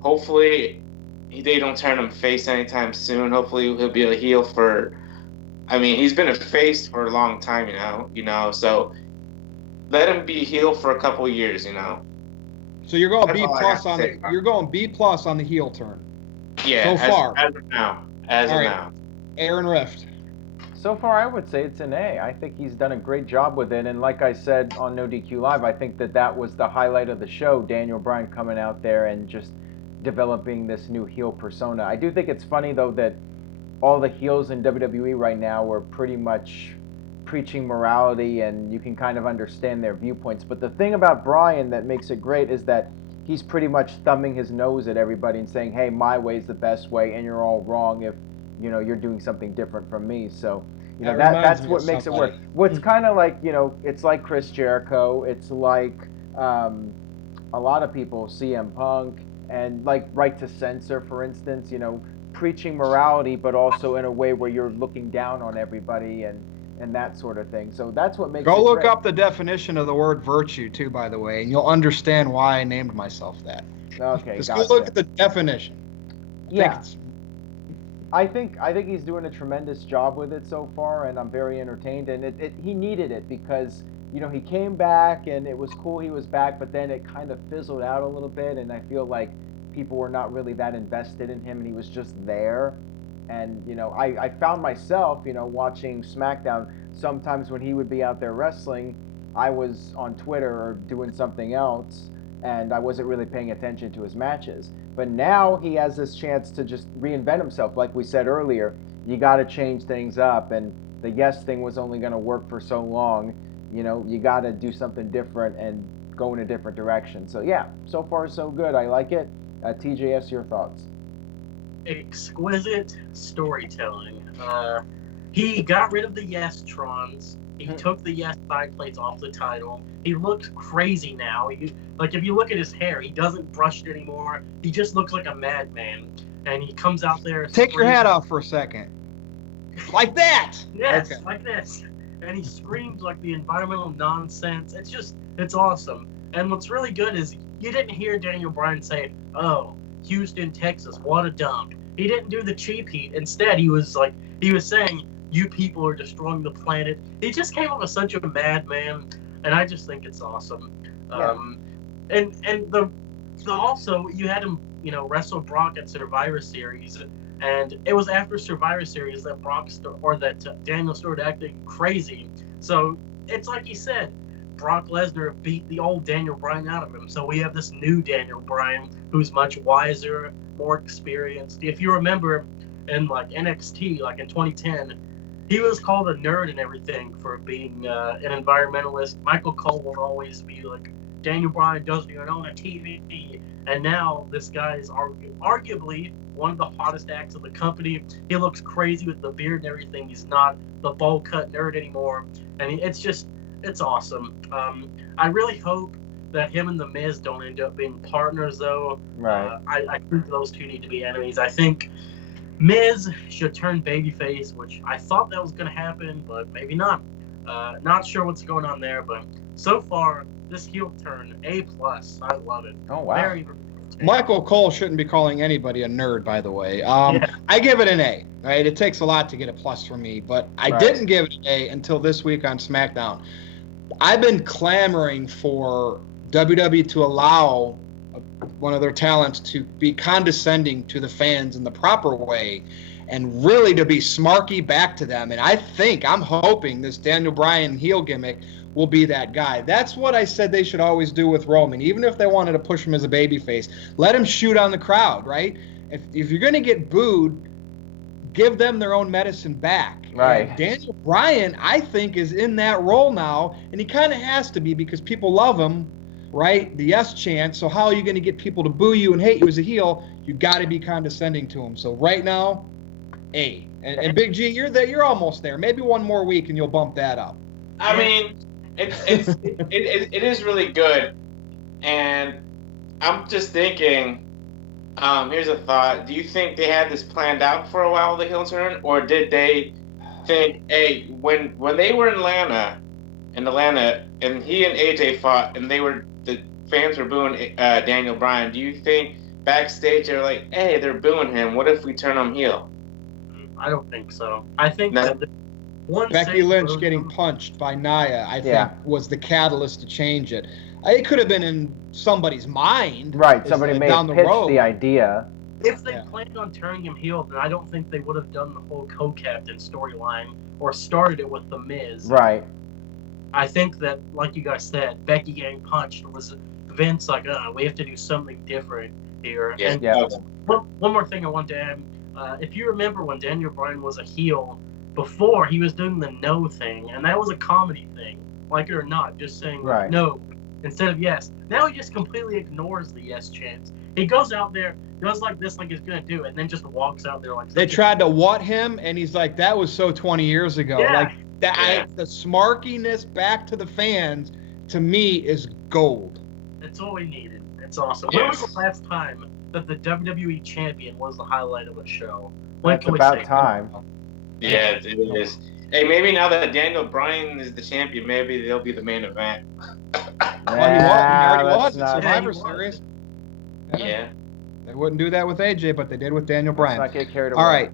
Hopefully, they don't turn him face anytime soon. Hopefully, he'll be a heel for. I mean, he's been a face for a long time, So let him be heel for a couple years, So you're going That's B all I plus have on to the say about it. you're going B plus on the heel turn. Yeah, So far. as of now. As All of right. now. Aaron Rift. So far, I would say it's an A. I think he's done a great job with it, and like I said on NoDQ Live, I think that was the highlight of the show. Daniel Bryan coming out there and just developing this new heel persona. I do think it's funny though that all the heels in WWE right now are pretty much preaching morality, and you can kind of understand their viewpoints. But the thing about Bryan that makes it great is that he's pretty much thumbing his nose at everybody and saying, "Hey, my way's the best way, and you're all wrong if you're doing something different from me." So that's what makes it work. What's kind of like it's like Chris Jericho. It's like a lot of people, CM Punk, and like Right to Censor, for instance. Preaching morality, but also in a way where you're looking down on everybody and that sort of thing. So that's what makes Go it look great. up the definition of the word virtue too, by the way, and you'll understand why I named myself that. Okay, Just gotcha. go look at the definition. I think he's doing a tremendous job with it so far, and I'm very entertained. And he needed it because he came back and it was cool he was back, but then it kind of fizzled out a little bit, and I feel like people were not really that invested in him, and he was just there. And I found myself watching Smackdown. Sometimes when he would be out there wrestling, I was on Twitter or doing something else, and I wasn't really paying attention to his matches. But now he has this chance to just reinvent himself. Like we said earlier, you got to change things up, and the yes thing was only going to work for so long. You got to do something different and go in a different direction. So yeah, so far so good. I like it. TJS, your thoughts? Exquisite storytelling. He got rid of the yes-trons. He took the yes side plates off the title. He looks crazy now. If you look at his hair, he doesn't brush it anymore. He just looks like a madman. And he comes out there. Take your hat off for a second. Like that. Yes, Okay. like this. And he screams like the environmental nonsense. It's awesome. And what's really good is you didn't hear Daniel Bryan say, "Oh, Houston, Texas, what a dump." He didn't do the cheap heat. Instead, he was saying, "You people are destroying the planet." He just came off as such a madman, and I just think it's awesome. Yeah. And also you had him, wrestle Brock at Survivor Series, and it was after Survivor Series that Daniel started acting crazy. So it's like he said, Brock Lesnar beat the old Daniel Bryan out of him. So we have this new Daniel Bryan who's much wiser, more experienced. If you remember in NXT, in 2010, he was called a nerd and everything for being an environmentalist. Michael Cole will always be like, Daniel Bryan doesn't even own a TV. And now this guy is arguably one of the hottest acts of the company. He looks crazy with the beard and everything. He's not the bowl cut nerd anymore. And it's awesome. I really hope that him and The Miz don't end up being partners, though. Right. I think those two need to be enemies. I think Miz should turn babyface, which I thought that was going to happen, but maybe not. Not sure what's going on there, but so far, this heel turn, A+. I love it. Oh, wow. Very Michael Cole shouldn't be calling anybody a nerd, by the way. Yeah. I give it an A. Right? It takes a lot to get a plus from me, but I didn't give it an A until this week on SmackDown. I've been clamoring for WWE to allow one of their talents to be condescending to the fans in the proper way and really to be smarky back to them. And I'm hoping this Daniel Bryan heel gimmick will be that guy. That's what I said they should always do with Roman. Even if they wanted to push him as a babyface, let him shoot on the crowd, right? If you're going to get booed, give them their own medicine back. Right. And Daniel Bryan, I think, is in that role now, and he kind of has to be because people love him, right? The yes chant. So how are you going to get people to boo you and hate you as a heel? You got to be condescending to him. So right now, A. And Big G, you're there. You're almost there. Maybe one more week, and you'll bump that up. I mean, it is really good, and I'm just thinking. Here's a thought. Do you think they had this planned out for a while, the heel turn, or did they think, hey, when they were in Atlanta, and he and AJ fought, and the fans were booing Daniel Bryan? Do you think backstage they're like, hey, they're booing him. What if we turn him heel? I don't think so. I think No. that one Becky Lynch getting punched by Nia, I think, was the catalyst to change it. It could have been in somebody's mind. Right, somebody may have pitched the idea. If they planned on turning him heel, then I don't think they would have done the whole co-captain storyline or started it with The Miz. Right. I think that, like you guys said, Becky getting punched was Vince like, we have to do something different here. Yeah. And one more thing I want to add. If you remember when Daniel Bryan was a heel, before he was doing the no thing, and that was a comedy thing, like it or not, just saying no instead of yes. Now he just completely ignores the yes chants. He goes out there, goes like this, like he's gonna do it, and then just walks out there like. They tried to what him, and he's like, "That was so 20 years ago." Yeah. Like that, the smarkiness back to the fans, to me, is gold. That's all we needed. It's awesome. When was the last time that the WWE champion was the highlight of a show? It's about time. Yeah, it is. Hey, maybe now that Daniel Bryan is the champion, maybe they'll be the main event. Well, he already was in Survivor Series. Yeah. They wouldn't do that with AJ, but they did with Daniel Bryan. Let's not get carried away. All right.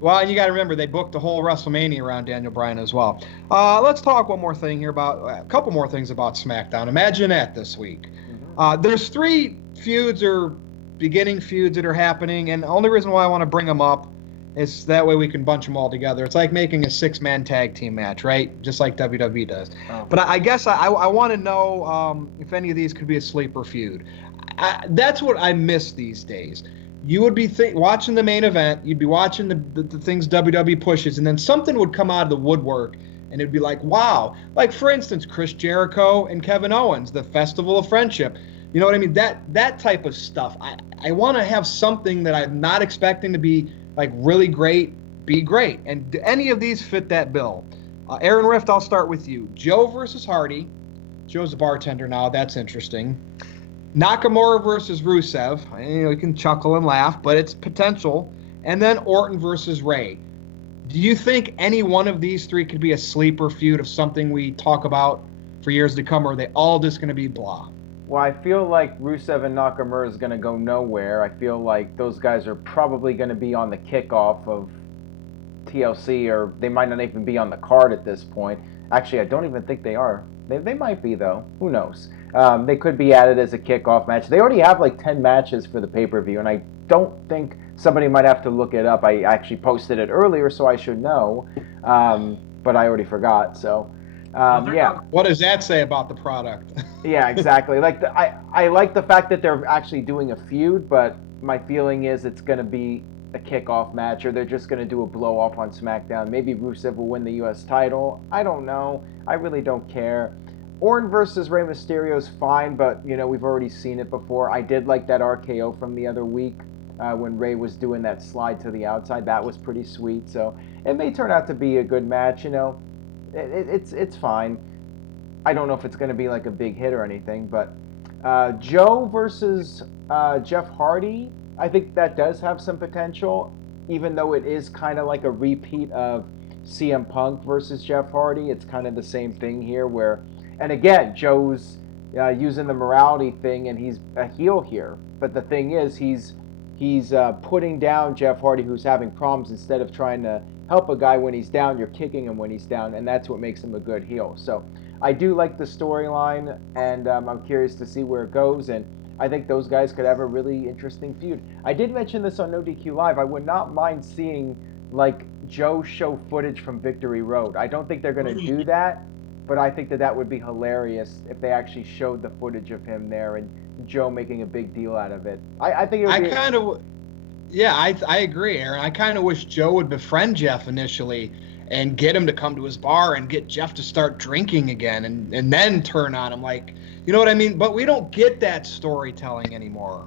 Well, and you got to remember, they booked the whole WrestleMania around Daniel Bryan as well. Let's talk one more thing here about a couple more things about SmackDown. Imagine that this week. There's 3 feuds or beginning feuds that are happening, and the only reason why I want to bring them up is that way we can bunch them all together. It's like making a 6-man tag team match, right? Just like WWE does. Oh. But I guess I want to know if any of these could be a sleeper feud. That's what I miss these days. You would be watching the main event, you'd be watching the things WWE pushes, and then something would come out of the woodwork, and it'd be like, wow. Like, for instance, Chris Jericho and Kevin Owens, the Festival of Friendship. You know what I mean? That type of stuff. I want to have something that I'm not expecting to be like really great, be great. And do any of these fit that bill? Aaron Rift, I'll start with you. Joe versus Hardy. Joe's a bartender now. That's interesting. Nakamura versus Rusev. You can chuckle and laugh, but it's potential. And then Orton versus Ray. Do you think any one of these 3 could be a sleeper feud of something we talk about for years to come, or are they all just going to be blah? Well, I feel like Rusev and Nakamura is going to go nowhere. I feel like those guys are probably going to be on the kickoff of TLC, or they might not even be on the card at this point. Actually, I don't even think they are. They might be, though. Who knows? They could be added as a kickoff match. They already have like 10 matches for the pay-per-view, and I don't think somebody might have to look it up. I actually posted it earlier, so I should know, but I already forgot. So, yeah. What does that say about the product? Yeah, exactly. Like I like the fact that they're actually doing a feud, but my feeling is it's going to be a kickoff match, or they're just going to do a blow off on SmackDown. Maybe Rusev will win the U.S. title. I don't know. I really don't care. Orton versus Rey Mysterio is fine, but we've already seen it before. I did like that RKO from the other week when Rey was doing that slide to the outside. That was pretty sweet. So it may turn out to be a good match. It's fine. I don't know if it's going to be like a big hit or anything, but Joe versus Jeff Hardy, I think that does have some potential, even though it is kind of like a repeat of CM Punk versus Jeff Hardy. It's kind of the same thing here where, and again, Joe's using the morality thing, and he's a heel here. But the thing is, he's putting down Jeff Hardy, who's having problems. Instead of trying to help a guy when he's down, you're kicking him when he's down, and that's what makes him a good heel. So I do like the storyline, and I'm curious to see where it goes, and I think those guys could have a really interesting feud. I did mention this on NoDQ Live. I would not mind seeing like Joe show footage from Victory Road. I don't think they're going to do that, but I think that would be hilarious if they actually showed the footage of him there and Joe making a big deal out of it. I think it would Yeah, I agree, Aaron. I kind of wish Joe would befriend Jeff initially and get him to come to his bar and get Jeff to start drinking again and then turn on him. Like, you know what I mean? But we don't get that storytelling anymore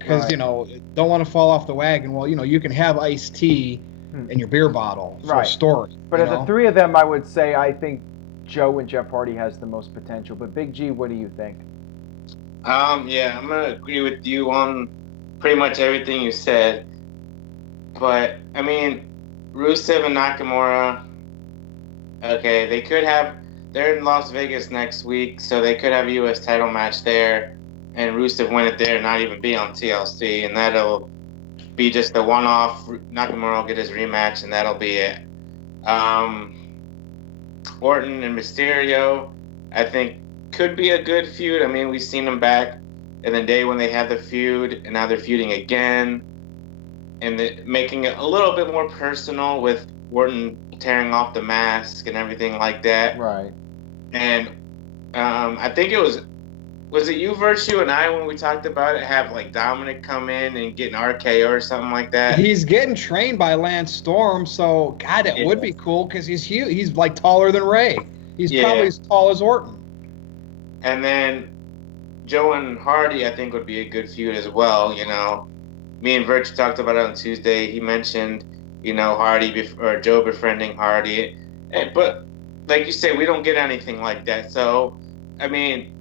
because, Right. you know, don't want to fall off the wagon. Well, you know, you can have iced tea in your beer bottle for a Right. story. But you of know? the three of them, I would say I think Joe and Jeff Hardy has the most potential. But Big G, what do you think? Yeah, I'm gonna agree with you on pretty much everything you said. But I mean, Rusev and Nakamura. Okay, they could have. They're in Las Vegas next week, so they could have a U.S. title match there, and Rusev win it there, and not even be on TLC, and that'll be just a one-off. Nakamura will get his rematch, and that'll be it. Orton and Mysterio, I think, could be a good feud. I mean, we've seen them back in the day when they had the feud, and now they're feuding again, and making it a little bit more personal with Orton tearing off the mask and everything like that. Right. And I think it was it you, Virtue, and I, when we talked about it, have like Dominic come in and get an RKO or something like that? He's getting trained by Lance Storm, so God, it would be cool because he's huge. He's like taller than Ray. He's probably as tall as Orton. And then Joe and Hardy, I think, would be a good feud as well. You know, me and Virtue talked about it on Tuesday. He mentioned, you know, or Joe befriending Hardy, but like you said, we don't get anything like that. So, I mean,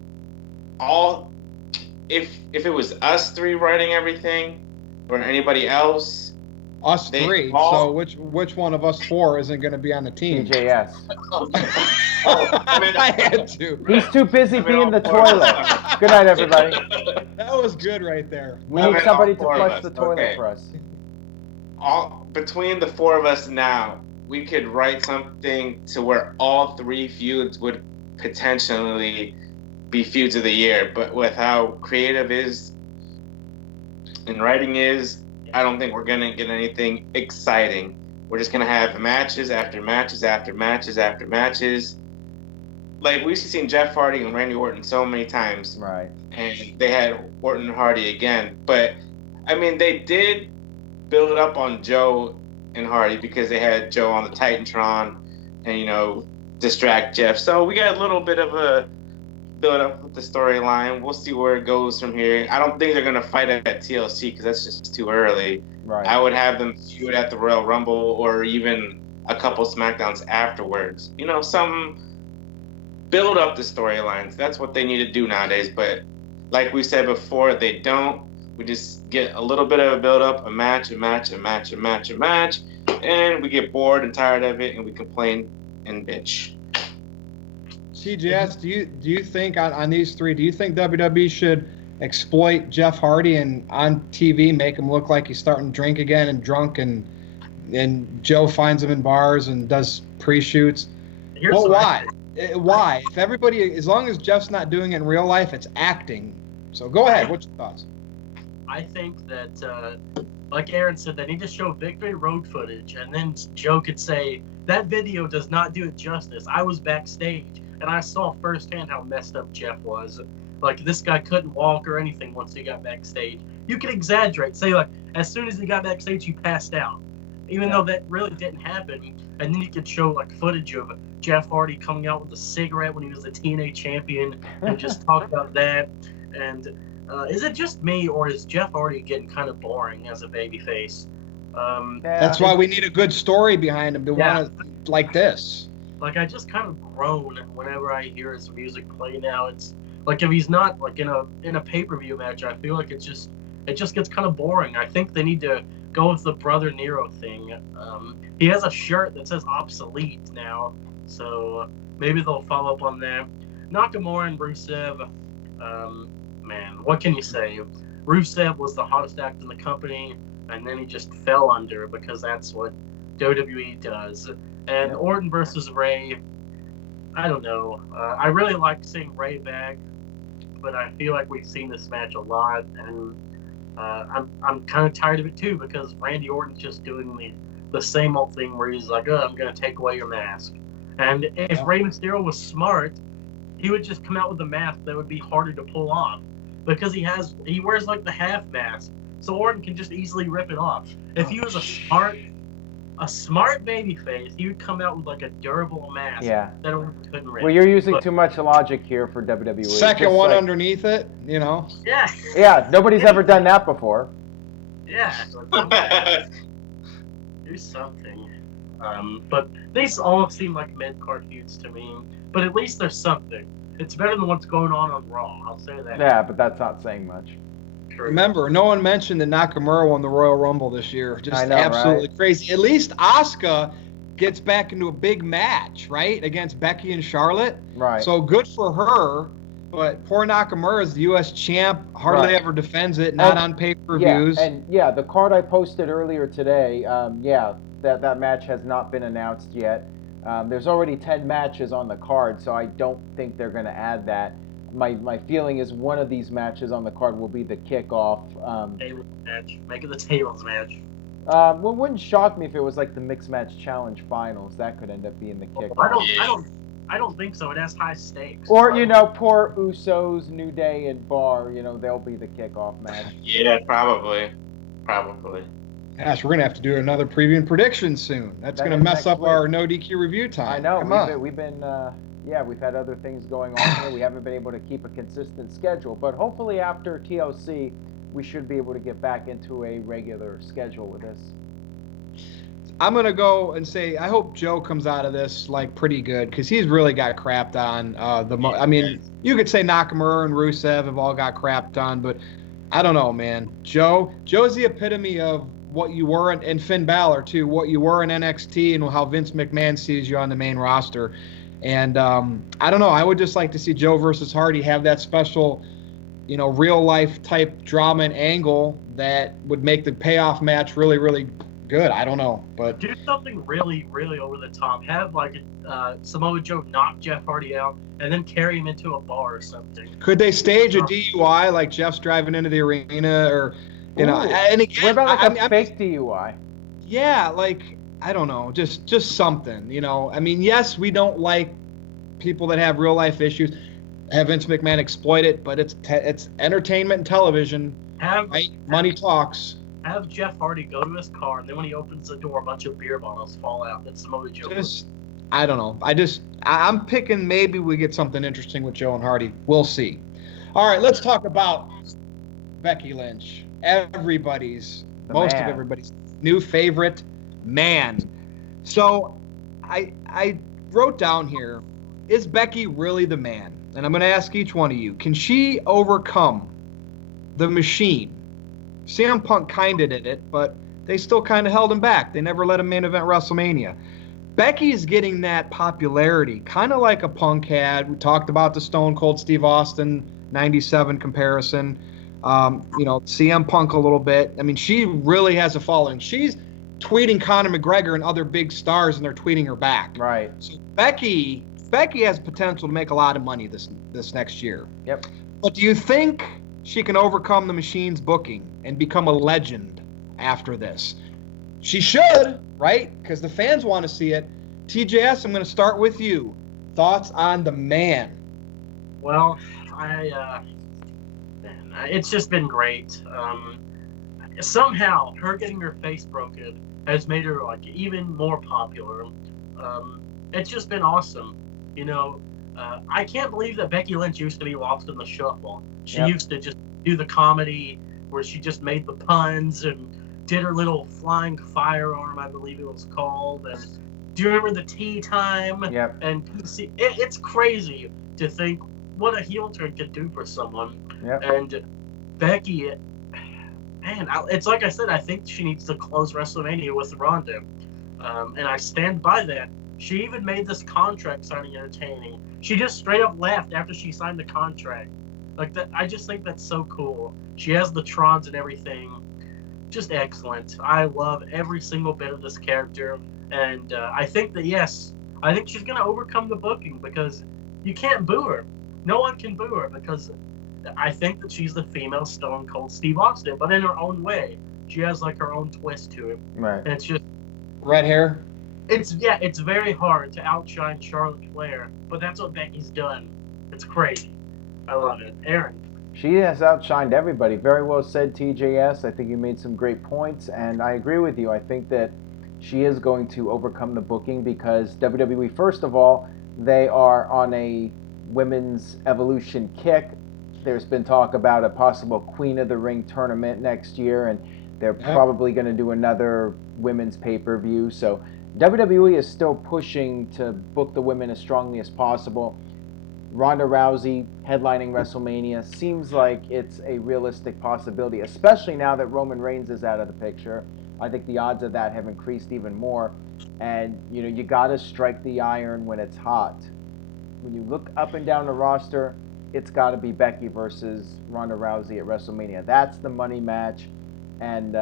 if it was us three writing everything, or anybody else, Us three. So which one of us four isn't going to be on the team? TJS. I had to. He's too busy being the toilet. Good night, everybody. That was good right there. We need somebody to flush the toilet for us. Between the four of us now, we could write something to where all three feuds would potentially be feuds of the year. But with how creative is and writing is, I don't think we're gonna get anything exciting. We're just gonna have matches after matches after matches after matches. Like we've seen Jeff Hardy and Randy Orton so many times, right? And they had Orton and Hardy again. But I mean, they did build it up on Joe and Hardy because they had Joe on the Titantron, and you know, distract Jeff. So we got a little bit of a build up with the storyline. We'll see where it goes from here. I don't think they're gonna fight at TLC because that's just too early. Right. I would have them feud at the Royal Rumble or even a couple Smackdowns afterwards. You know, some build up the storylines. That's what they need to do nowadays. But like we said before, they don't. We just get a little bit of a build up, a match, and we get bored and tired of it, and we complain and bitch. CJS, do you think on these three, do you think WWE should exploit Jeff Hardy and on TV make him look like he's starting to drink again and drunk, and Joe finds him in bars and does pre-shoots? Well, why? Why? If everybody, as long as Jeff's not doing it in real life, it's acting. So go ahead. What's your thoughts? I think that, like Aaron said, they need to show Victory Road footage, and then Joe could say, that video does not do it justice. I was backstage, and I saw firsthand how messed up Jeff was. Like, this guy couldn't walk or anything once he got backstage. You could exaggerate. Say, like, as soon as he got backstage, he passed out. Even though that really didn't happen. And then you could show, like, footage of Jeff Hardy coming out with a cigarette when he was the TNA champion and just talk about that. And is it just me, or is Jeff Hardy getting kind of boring as a babyface? That's why we need a good story behind him to want to like this. Like, I just kind of groan whenever I hear his music play now. It's like, if he's not like in a pay-per-view match, I feel like it just gets kind of boring. I think they need to go with the Brother Nero thing. He has a shirt that says obsolete now, so maybe they'll follow up on that. Nakamura and Rusev, man, what can you say? Rusev was the hottest act in the company, and then he just fell under because that's what WWE does. And Orton versus Ray, I don't know. I really like seeing Ray back, but I feel like we've seen this match a lot, and I'm kind of tired of it too because Randy Orton's just doing the same old thing where he's like, I'm going to take away your mask. And if Rey Mysterio was smart, he would just come out with a mask that would be harder to pull off because he wears like the half mask so Orton can just easily rip it off. If he was a smart babyface, he would come out with like a durable mask Yeah. that Orton couldn't rip. Well, you're using But- too much logic here for WWE. Second Just one like- underneath it, you know. Yeah. Yeah, nobody's ever done that before. Yeah. Do something. But these all seem like mid-card feuds to me. But at least there's something. It's better than what's going on Raw. I'll say that. Yeah, but that's not saying much. True. Remember, no one mentioned that Nakamura won the Royal Rumble this year. Just I know, absolutely right? crazy. At least Asuka gets back into a big match, right, against Becky and Charlotte. Right. So good for her. But poor Nakamura is the U.S. champ. Hardly Right. ever defends it. Not And- on pay-per-views. The card I posted earlier today, that match has not been announced yet. There's already 10 matches on the card, so I don't think they're going to add that. My feeling is one of these matches on the card will be the kickoff. Tables match. Make it the tables match. Well, it wouldn't shock me if it was like the mixed match challenge finals. That could end up being the kickoff. I don't think so. It has high stakes. Or poor Usos, New Day, and Bar. They'll be the kickoff match. Yeah, probably. Gosh, we're going to have to do another preview and prediction soon. That's going to mess next up week. our NoDQ review time. I know. Come on. We've been we've had other things going on here. We haven't been able to keep a consistent schedule, but hopefully after TLC, we should be able to get back into a regular schedule with this. I'm going to go and say I hope Joe comes out of this like pretty good because he's really got crapped on. I mean, you could say Nakamura and Rusev have all got crapped on, but I don't know, man. Joe's the epitome of what you were and Finn Balor too, what you were in NXT and how Vince McMahon sees you on the main roster. And I don't know. I would just like to see Joe versus Hardy have that special, real life type drama and angle that would make the payoff match really, really good. I don't know, but do something really, really over the top. Have like Samoa Joe knock Jeff Hardy out and then carry him into a bar or something. Could they stage a DUI like Jeff's driving into the arena or, and again, what about like a fake DUI? Yeah, like, I don't know, just something, I mean, yes, we don't like people that have real life issues, have Vince McMahon exploit it, but it's entertainment and television. Money talks. Have Jeff Hardy go to his car, and then when he opens the door, a bunch of beer bottles fall out. That's Samoa Joe. I don't know. I'm picking maybe we get something interesting with Joe and Hardy. We'll see. All right, let's talk about Becky Lynch. Most of everybody's new favorite man. So I wrote down here, is Becky really the man? And I'm going to ask each one of you, can she overcome the machine? CM Punk kind of did it, but they still kind of held him back. They never let him main event WrestleMania. Becky's getting that popularity, kind of like a Punk had. We talked about the Stone Cold Steve Austin 97 comparison. CM Punk a little bit. I mean, she really has a following. She's tweeting Conor McGregor and other big stars, and they're tweeting her back. Right. So Becky has potential to make a lot of money this next year. Yep. But do you think she can overcome the machine's booking and become a legend after this? She should, right? Because the fans want to see it. TJS, I'm going to start with you. Thoughts on the man? Well, it's just been great. Somehow, her getting her face broken has made her like even more popular. It's just been awesome. I can't believe that Becky Lynch used to be lost in the shuffle. She used to just do the comedy where she just made the puns and did her little flying firearm, I believe it was called. And do you remember the tea time? Yep. And it's crazy to think what a heel turn could do for someone. Yep. And Becky, man, it's like I said, I think she needs to close WrestleMania with Ronda. And I stand by that. She even made this contract signing entertaining. She just straight up laughed after she signed the contract. Like that, I just think that's so cool. She has the Trons and everything. Just excellent. I love every single bit of this character. And I think that, I think she's going to overcome the booking because you can't boo her. No one can boo her because I think that she's the female Stone Cold Steve Austin, but in her own way. She has like her own twist to it. Right. And it's just... Red hair? It's very hard to outshine Charlotte Flair, but that's what Becky's done. It's crazy. I love it. Aaron? She has outshined everybody. Very well said, TJS. I think you made some great points, and I agree with you. I think that she is going to overcome the booking because WWE, first of all, they are on a women's evolution kick. There's been talk about a possible Queen of the Ring tournament next year, and they're probably going to do another women's pay-per-view. So WWE is still pushing to book the women as strongly as possible. Ronda Rousey headlining WrestleMania seems like it's a realistic possibility, especially now that Roman Reigns is out of the picture. I think the odds of that have increased even more. And, you got to strike the iron when it's hot. When you look up and down the roster, it's got to be Becky versus Ronda Rousey at WrestleMania. That's the money match. And,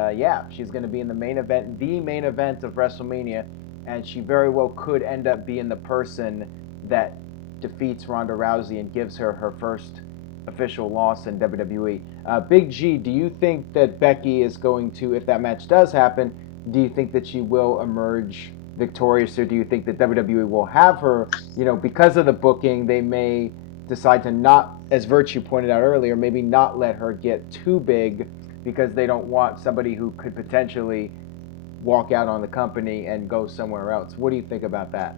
she's going to be in the main event of WrestleMania. And she very well could end up being the person that defeats Ronda Rousey and gives her her first official loss in WWE. Big G, do you think that Becky is going to, if that match does happen, do you think that she will emerge victorious, or do you think that WWE will have her, because of the booking, they may decide to not, as Virtue pointed out earlier, maybe not let her get too big because they don't want somebody who could potentially walk out on the company and go somewhere else. What do you think about that?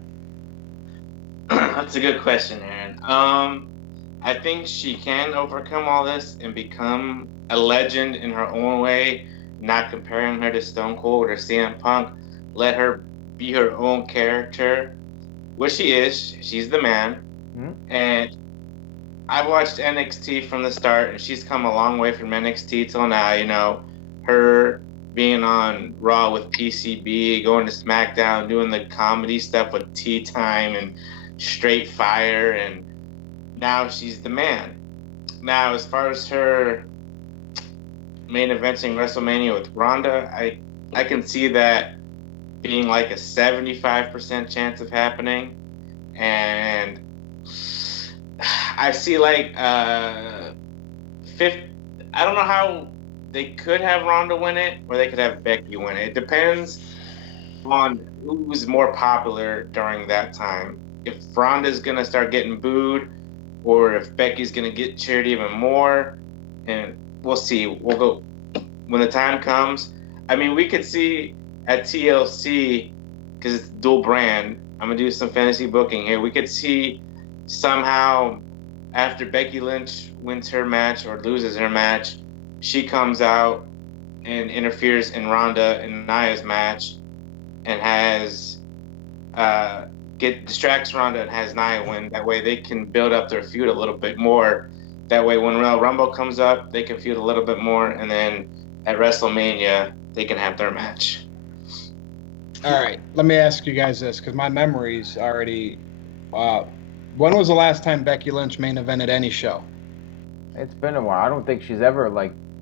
That's a good question, Aaron. I think she can overcome all this and become a legend in her own way, not comparing her to Stone Cold or CM Punk. Let her be her own character, which she is. She's the man. Mm-hmm. And I watched NXT from the start, and she's come a long way from NXT till now. Her being on Raw with PCB, going to Smackdown, doing the comedy stuff with Tea Time and Straight Fire, and now she's the man. Now, as far as her main eventing WrestleMania with Ronda, I can see that being like a 75% chance of happening, and I see like 50. I don't know how they could have Ronda win it, or they could have Becky win it. It depends on who's more popular during that time. If Ronda's gonna start getting booed, or if Becky's gonna get cheered even more, and we'll see. We'll go when the time comes. I mean, we could see at TLC, because it's dual brand. I'm gonna do some fantasy booking here. We could see somehow after Becky Lynch wins her match or loses her match, she comes out and interferes in Ronda and Nia's match, and has distracts Ronda and has Nia win. That way they can build up their feud a little bit more. That way when Royal Rumble comes up, they can feud a little bit more, and then at WrestleMania they can have their match. All right, let me ask you guys this, because my memory's already. When was the last time Becky Lynch main evented any show? It's been a while. I don't think she's ever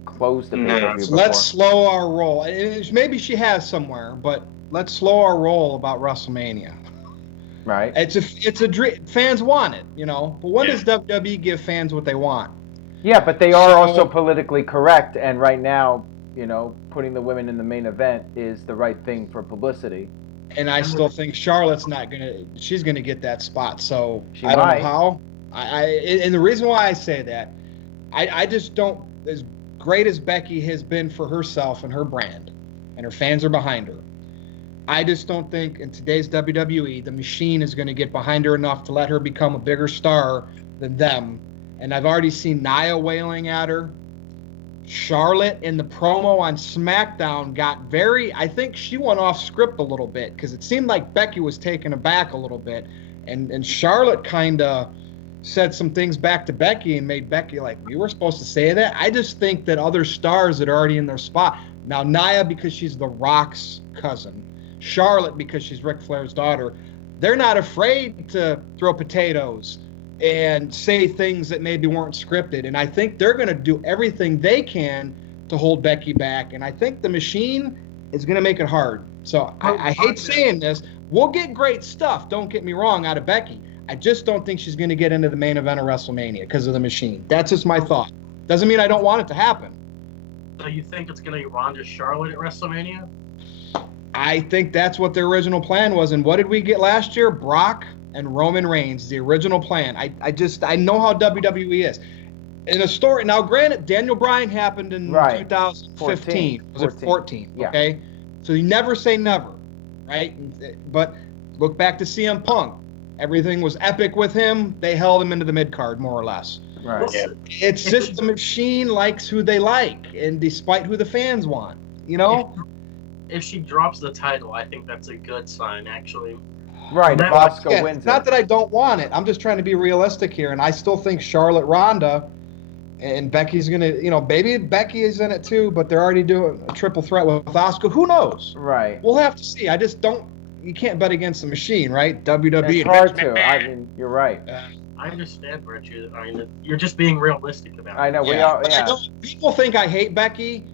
closed the pay-per-view before. Let's slow our roll. Maybe she has somewhere, but let's slow our roll about WrestleMania. Right. It's a dream. Fans want it, But when does WWE give fans what they want? Yeah, but they are also politically correct, and right now, putting the women in the main event is the right thing for publicity. And I still think Charlotte's she's gonna get that spot. So I don't know how. And the reason why I say that, I just don't, as great as Becky has been for herself and her brand, and her fans are behind her, I just don't think in today's WWE, the machine is going to get behind her enough to let her become a bigger star than them. And I've already seen Nia wailing at her. Charlotte in the promo on SmackDown I think she went off script a little bit, because it seemed like Becky was taken aback a little bit. And Charlotte kind of said some things back to Becky and made Becky like, we were supposed to say that? I just think that other stars that are already in their spot. Now, Nia, because she's The Rock's cousin. Charlotte, because she's Ric Flair's daughter. They're not afraid to throw potatoes and say things that maybe weren't scripted. And I think they're going to do everything they can to hold Becky back. And I think the machine is going to make it hard. So I hate saying this. We'll get great stuff, don't get me wrong, out of Becky. I just don't think she's going to get into the main event of WrestleMania because of the machine. That's just my thought. Doesn't mean I don't want it to happen. So you think it's going to be Ronda Charlotte at WrestleMania? I think that's what the original plan was. And what did we get last year? Brock and Roman Reigns, the original plan. I know how WWE is. in a story. Now, granted, Daniel Bryan happened in Right. 2015. Was it 14? Yeah. Okay. So you never say never, right? But look back to CM Punk. Everything was epic with him. They held him into the mid card, more or less. Right. Yeah. It's just the machine likes who they like, and despite who the fans want, you know. If she drops the title, I think that's a good sign, actually. Right. If That- Asuka Yeah, wins it's not it. that I don't want it. I'm just trying to be realistic here, and I still think Charlotte Ronda and Becky's gonna, maybe Becky is in it too, but they're already doing a triple threat with Asuka. Who knows? Right. We'll have to see. I just don't. You can't bet against the machine, right? WWE. It's hard to. I mean, you're right. I understand, Richard. I mean, you're just being realistic about it. I know. We Yeah, all. but I Yeah. know people think I hate Becky.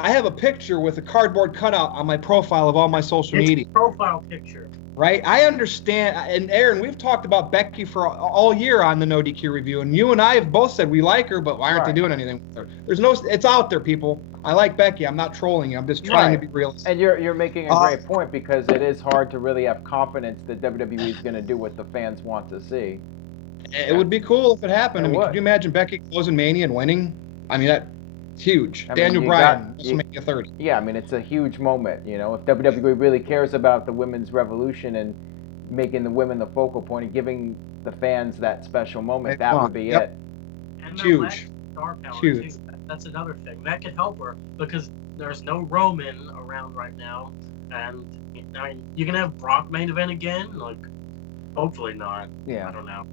I have a picture with a cardboard cutout on my profile of all my social It's media. a profile picture. Right? I understand. And Aaron, we've talked about Becky for all year on the NoDQ review, and you and I have both said we like her, but why aren't they Right. doing anything with her? It's out there, people. I like Becky. I'm not trolling you. I'm just trying to be realistic. And you're making a great point, because it is hard to really have confidence that WWE is going to do what the fans want to see. It would be cool if it happened. It I mean, would. could you imagine Becky closing Mania and winning? I mean, that's huge. I mean, Daniel you Bryan, got- WrestleMania 30. Yeah, I mean, it's a huge moment. If WWE really cares about the women's revolution and making the women the focal point and giving the fans that special moment, that would be Yep. it. And Huge. the lack of star power, Huge. too. That's another thing. That could help her, because there's no Roman around right now. And I mean, you can have Brock main event again. Like, hopefully not. Yeah. I don't know.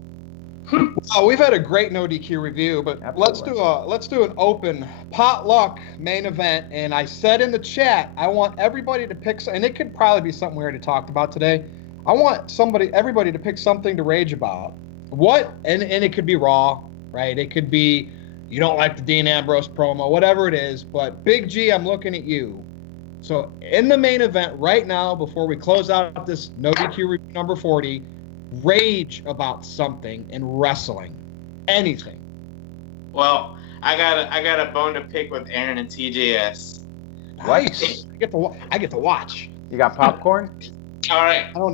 Oh, we've had a great NoDQ review, but Absolutely. let's do an open potluck main event. And I said in the chat, I want everybody to pick, and it could probably be something we already talked about today. I want everybody to pick something to rage about. What? And it could be Raw, right? It could be you don't like the Dean Ambrose promo, whatever it is. But Big G, I'm looking at you. So in the main event right now, before we close out this NoDQ review number 40. Rage about something in wrestling, anything. Well, I got a bone to pick with Aaron and TJS. Nice. I get to watch. You got popcorn? All right. I don't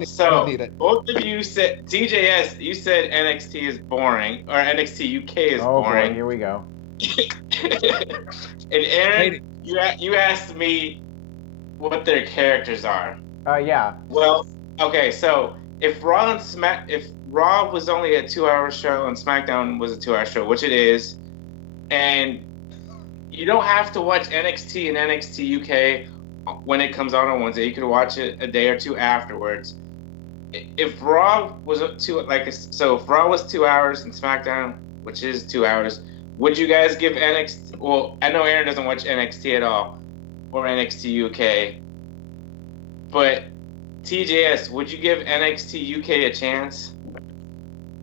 need it. Both of you said TJS. You said NXT is boring, or NXT UK is boring. Boy, here we go. And Aaron, you asked me what their characters are. Yeah. Well, okay, so if Raw was only a 2-hour show and SmackDown was a 2-hour show, which it is, and you don't have to watch NXT and NXT UK when it comes out on Wednesday. You could watch it a day or two afterwards. If Raw was if Raw was 2 hours and SmackDown, which is 2 hours, would you guys give NXT? Well, I know Aaron doesn't watch NXT at all, or NXT UK, but TJS, would you give NXT UK a chance?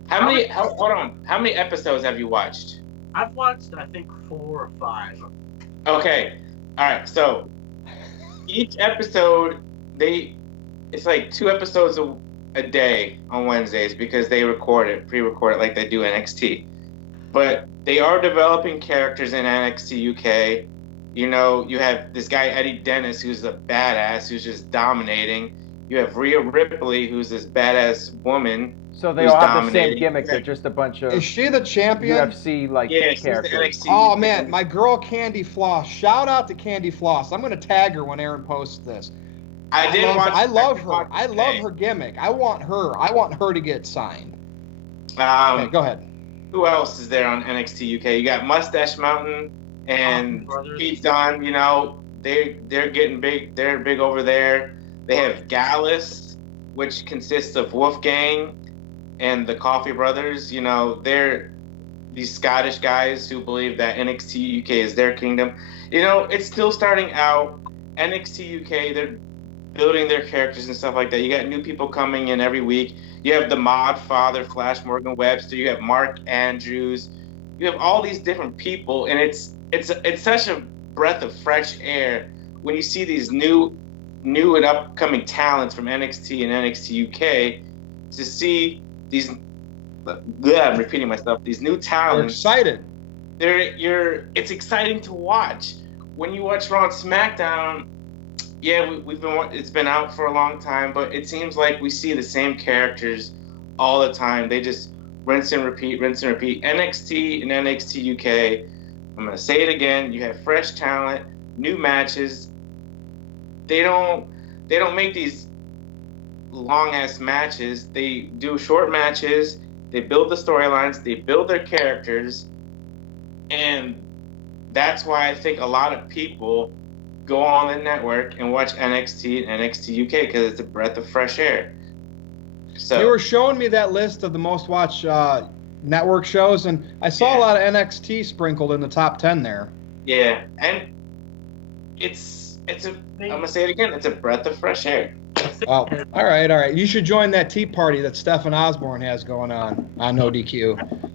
How many episodes have you watched? I've watched, I think, 4 or 5. Okay. All right. So each episode, it's like 2 episodes a day on Wednesdays, because they pre-record it like they do NXT. But they are developing characters in NXT UK. You have this guy, Eddie Dennis, who's a badass, who's just dominating. You have Rhea Ripley, who's this badass woman. So they all have the same gimmick. They're just a bunch of Is she the champion? UFC characters. Oh man, my girl Candy Floss. Shout out to Candy Floss. I'm gonna tag her when Aaron posts this. I love her. I love her gimmick. I want her to get signed. Okay, go ahead. Who else is there on NXT UK? You got Mustache Mountain and Pete Dunne. They're getting big. They're big over there. They have Gallus, which consists of Wolfgang and the Coffee Brothers. They're these Scottish guys who believe that NXT UK is their kingdom. It's still starting out. NXT UK, they're building their characters and stuff like that. You got new people coming in every week. You have the Mod Father, Flash Morgan Webster. You have Mark Andrews. You have all these different people, and it's such a breath of fresh air when you see these new and upcoming talents from NXT and NXT UK to see these. I'm repeating myself. These new talents. You're excited. It's exciting to watch. When you watch Raw and SmackDown, yeah, it's been out for a long time, but it seems like we see the same characters all the time. They just rinse and repeat, rinse and repeat. NXT and NXT UK, I'm going to say it again, you have fresh talent, new matches. They don't make these long-ass matches. They do short matches. They build the storylines. They build their characters. And that's why I think a lot of people go on the network and watch NXT and NXT UK because it's a breath of fresh air. So You were showing me that list of the most watched network shows, and I saw a lot of NXT sprinkled in the top 10 there. yeah, and I'm gonna say it again. It's a breath of fresh air. Oh, all right. You should join that tea party that Stephen Osborne has going on NoDQ.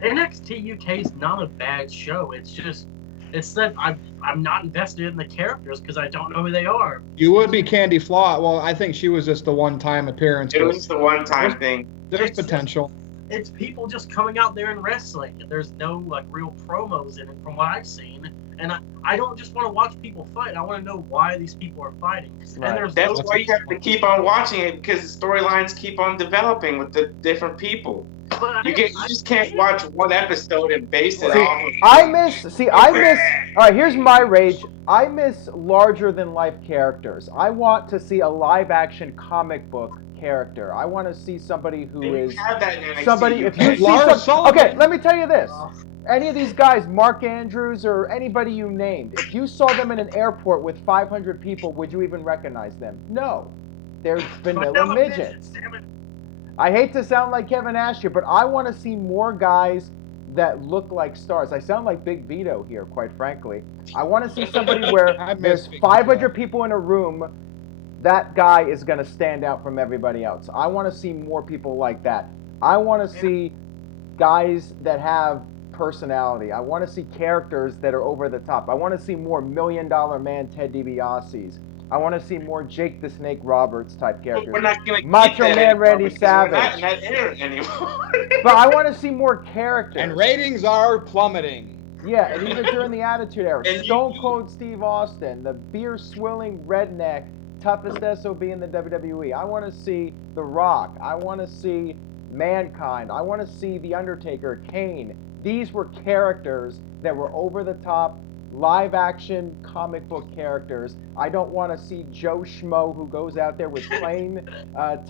NXT UK is not a bad show. It's that I'm not invested in the characters because I don't know who they are. You would be Candy Flaw. Well, I think she was just the one-time appearance. It was the one-time thing. There's potential. It's people just coming out there and wrestling. There's no like real promos in it from what I've seen. And I don't just want to watch people fight. I want to know why these people are fighting. Right. And That's why you have to keep on watching it because the storylines keep on developing with the different people. You just can't watch one episode and base it off of. I miss. All right, here's my rage. I miss larger than life characters. I want to see a live action comic book character. I want to see somebody who is have that in NXT. somebody. If you see Lars Sullivan. okay, let me tell you this. Any of these guys, Mark Andrews or anybody you named, if you saw them in an airport with 500 people, would you even recognize them? No. They're vanilla midgets. Damn it. I hate to sound like Kevin Nash here, but I want to see more guys that look like stars. I sound like Big Vito here, quite frankly. I want to see somebody where there's 500 people in a room. That guy is going to stand out from everybody else. I want to see more people like that. I want to see guys that have personality. I want to see characters that are over the top. I want to see more $1 Million Man Ted DiBiase's. I want to see more Jake the Snake Roberts type characters. We're not gonna Macho get that Man anymore Randy because we're not Savage. in that era anymore. But I want to see more characters. And ratings are plummeting. Yeah, and even during the Attitude Era. And Stone Cold Steve Austin, the beer-swilling redneck, toughest SOB in the WWE. I want to see The Rock. I want to see Mankind. I want to see The Undertaker, Kane. These were characters that were over-the-top, live-action comic book characters. I don't want to see Joe Schmo who goes out there with plain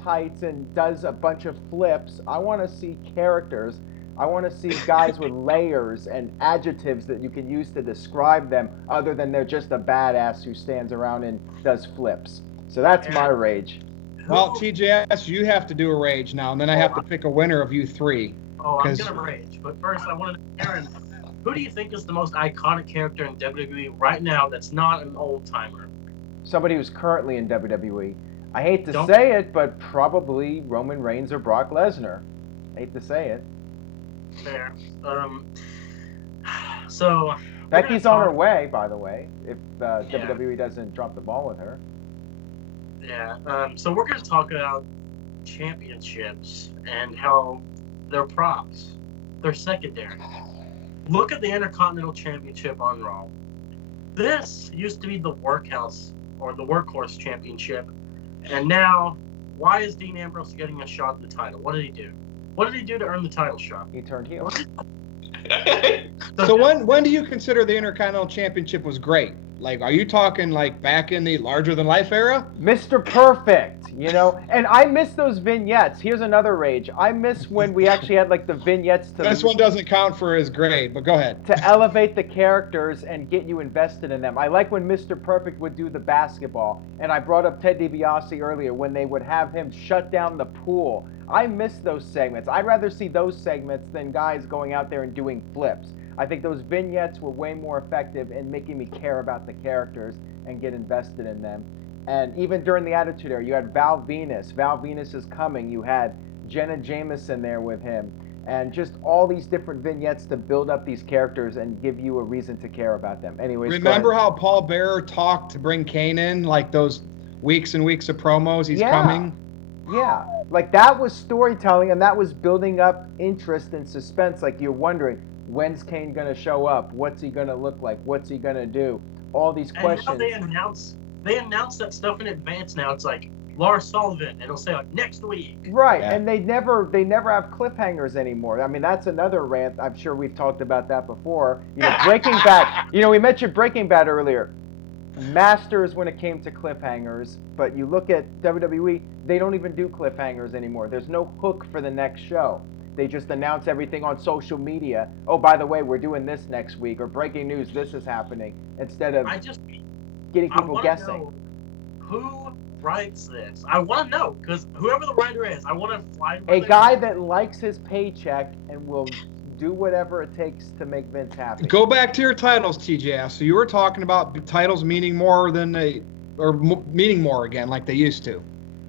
tights and does a bunch of flips. I want to see characters. I want to see guys with layers and adjectives that you can use to describe them other than they're just a badass who stands around and does flips. So that's my rage. Well, TJS, you have to do a rage now, and then I have to pick a winner of you three. Oh, I'm going to rage. But first, I want to know, Aaron, who do you think is the most iconic character in WWE right now that's not an old-timer? Somebody who's currently in WWE. I hate to say it, but probably Roman Reigns or Brock Lesnar. I hate to say it. Fair. So Becky's on her way, by the way, if WWE doesn't drop the ball with her. Yeah. So we're going to talk about championships and how they're props. They're secondary. Look at the Intercontinental Championship on Raw. This used to be the workhouse or the workhorse championship, and now, why is Dean Ambrose getting a shot at the title? What did he do? What did he do to earn the title shot? He turned heel. So when do you consider the Intercontinental Championship was great? Like, are you talking like back in the larger-than-life era? Mr. Perfect, you know? And I miss those vignettes. Here's another rage. I miss when we actually had, like, the vignettes to... This one doesn't count for as great, but go ahead. To elevate the characters and get you invested in them. I like when Mr. Perfect would do the basketball. And I brought up Ted DiBiase earlier when they would have him shut down the pool. I miss those segments. I'd rather see those segments than guys going out there and doing flips. I think those vignettes were way more effective in making me care about the characters and get invested in them. And even during the Attitude Era, you had Val Venus. Val Venus is coming. You had Jenna Jameson there with him. And just all these different vignettes to build up these characters and give you a reason to care about them. Anyways, remember how Paul Bearer talked to bring Kane in? Like those weeks and weeks of promos, he's coming? Yeah, like that was storytelling and that was building up interest and suspense. Like you're wondering, when's Kane going to show up? What's he going to look like? What's he going to do? All these questions. And now they announce that stuff in advance now. It's like Lars Sullivan. It'll say like next week. Right, Yeah. and they never have cliffhangers anymore. I mean, that's another rant. I'm sure we've talked about that before. You know, Breaking Bad. You know, we mentioned Breaking Bad earlier. Masters when it came to cliffhangers, but you look at WWE, they don't even do cliffhangers anymore. There's no hook for the next show. They just announce everything on social media. Oh, by the way, we're doing this next week, or breaking news, this is happening, instead of getting people guessing. Know who writes this? I want to know, because whoever the writer is, I want to find a guy that likes his paycheck and will do whatever it takes to make Vince happy. Go back to your titles, TJS. So you were talking about titles meaning more than meaning more again, like they used to.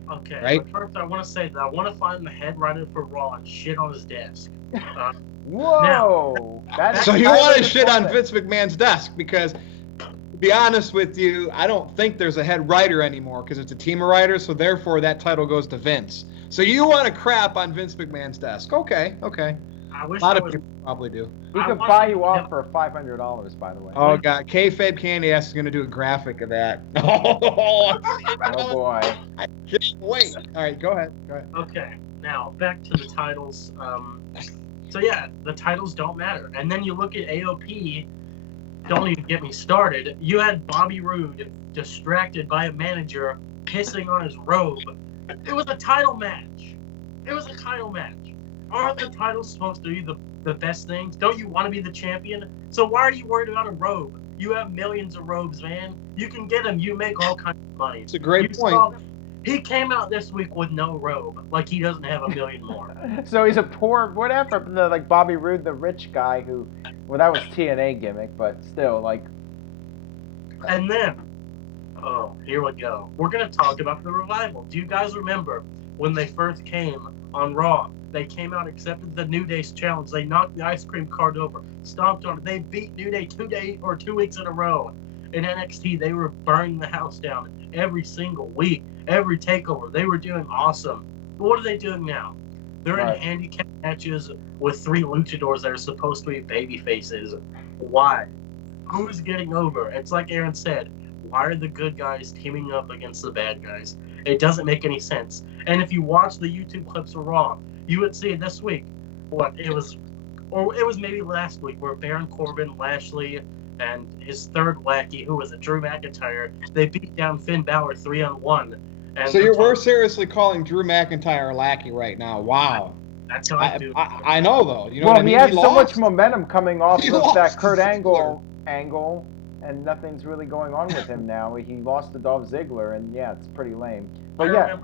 Okay. Right? But first, I want to say that I want to find the head writer for Raw and shit on his desk. Whoa! So you want to shit on Vince McMahon's desk because, to be honest with you, I don't think there's a head writer anymore because it's a team of writers. So therefore, that title goes to Vince. So you want to crap on Vince McMahon's desk? Okay. I wish A lot of people probably do. He could buy you off for $500, by the way. Oh God, Kayfabe Candy Ass is gonna do a graphic of that. Oh boy! I can't wait. All right, go ahead. Okay, now back to the titles. So yeah, the titles don't matter. And then you look at AOP. Don't even get me started. You had Bobby Roode distracted by a manager pissing on his robe. It was a title match. Aren't the titles supposed to be the best things? Don't you want to be the champion? So why are you worried about a robe? You have millions of robes, man. You can get them. You make all kinds of money. It's a great point. He came out this week with no robe, like he doesn't have a million more. So he's a poor, whatever, like Bobby Roode, the rich guy who, well, that was TNA gimmick, but still, like. And then, oh, here we go. We're going to talk about the Revival. Do you guys remember when they first came on Raw? They came out, accepted the New Day's challenge. They knocked the ice cream cart over, stomped on it. They beat New Day 2 weeks in a row. In NXT, they were burning the house down every single week, every takeover. They were doing awesome. But what are they doing now? They're in handicap matches with 3 luchadors that are supposed to be baby faces. Why? Who's getting over? It's like Aaron said. Why are the good guys teaming up against the bad guys? It doesn't make any sense. And if you watch the YouTube clips of Raw, you would see this week it was maybe last week where Baron Corbin, Lashley, and his third lackey, who was Drew McIntyre, they beat down Finn Balor 3-on-1. So we're seriously calling Drew McIntyre a lackey right now. Wow. That's how I do. I know though. You know well, what I mean? He had so much momentum coming off of that Kurt Angle, and nothing's really going on with him now. He lost to Dolph Ziggler, and yeah, it's pretty lame. But yeah,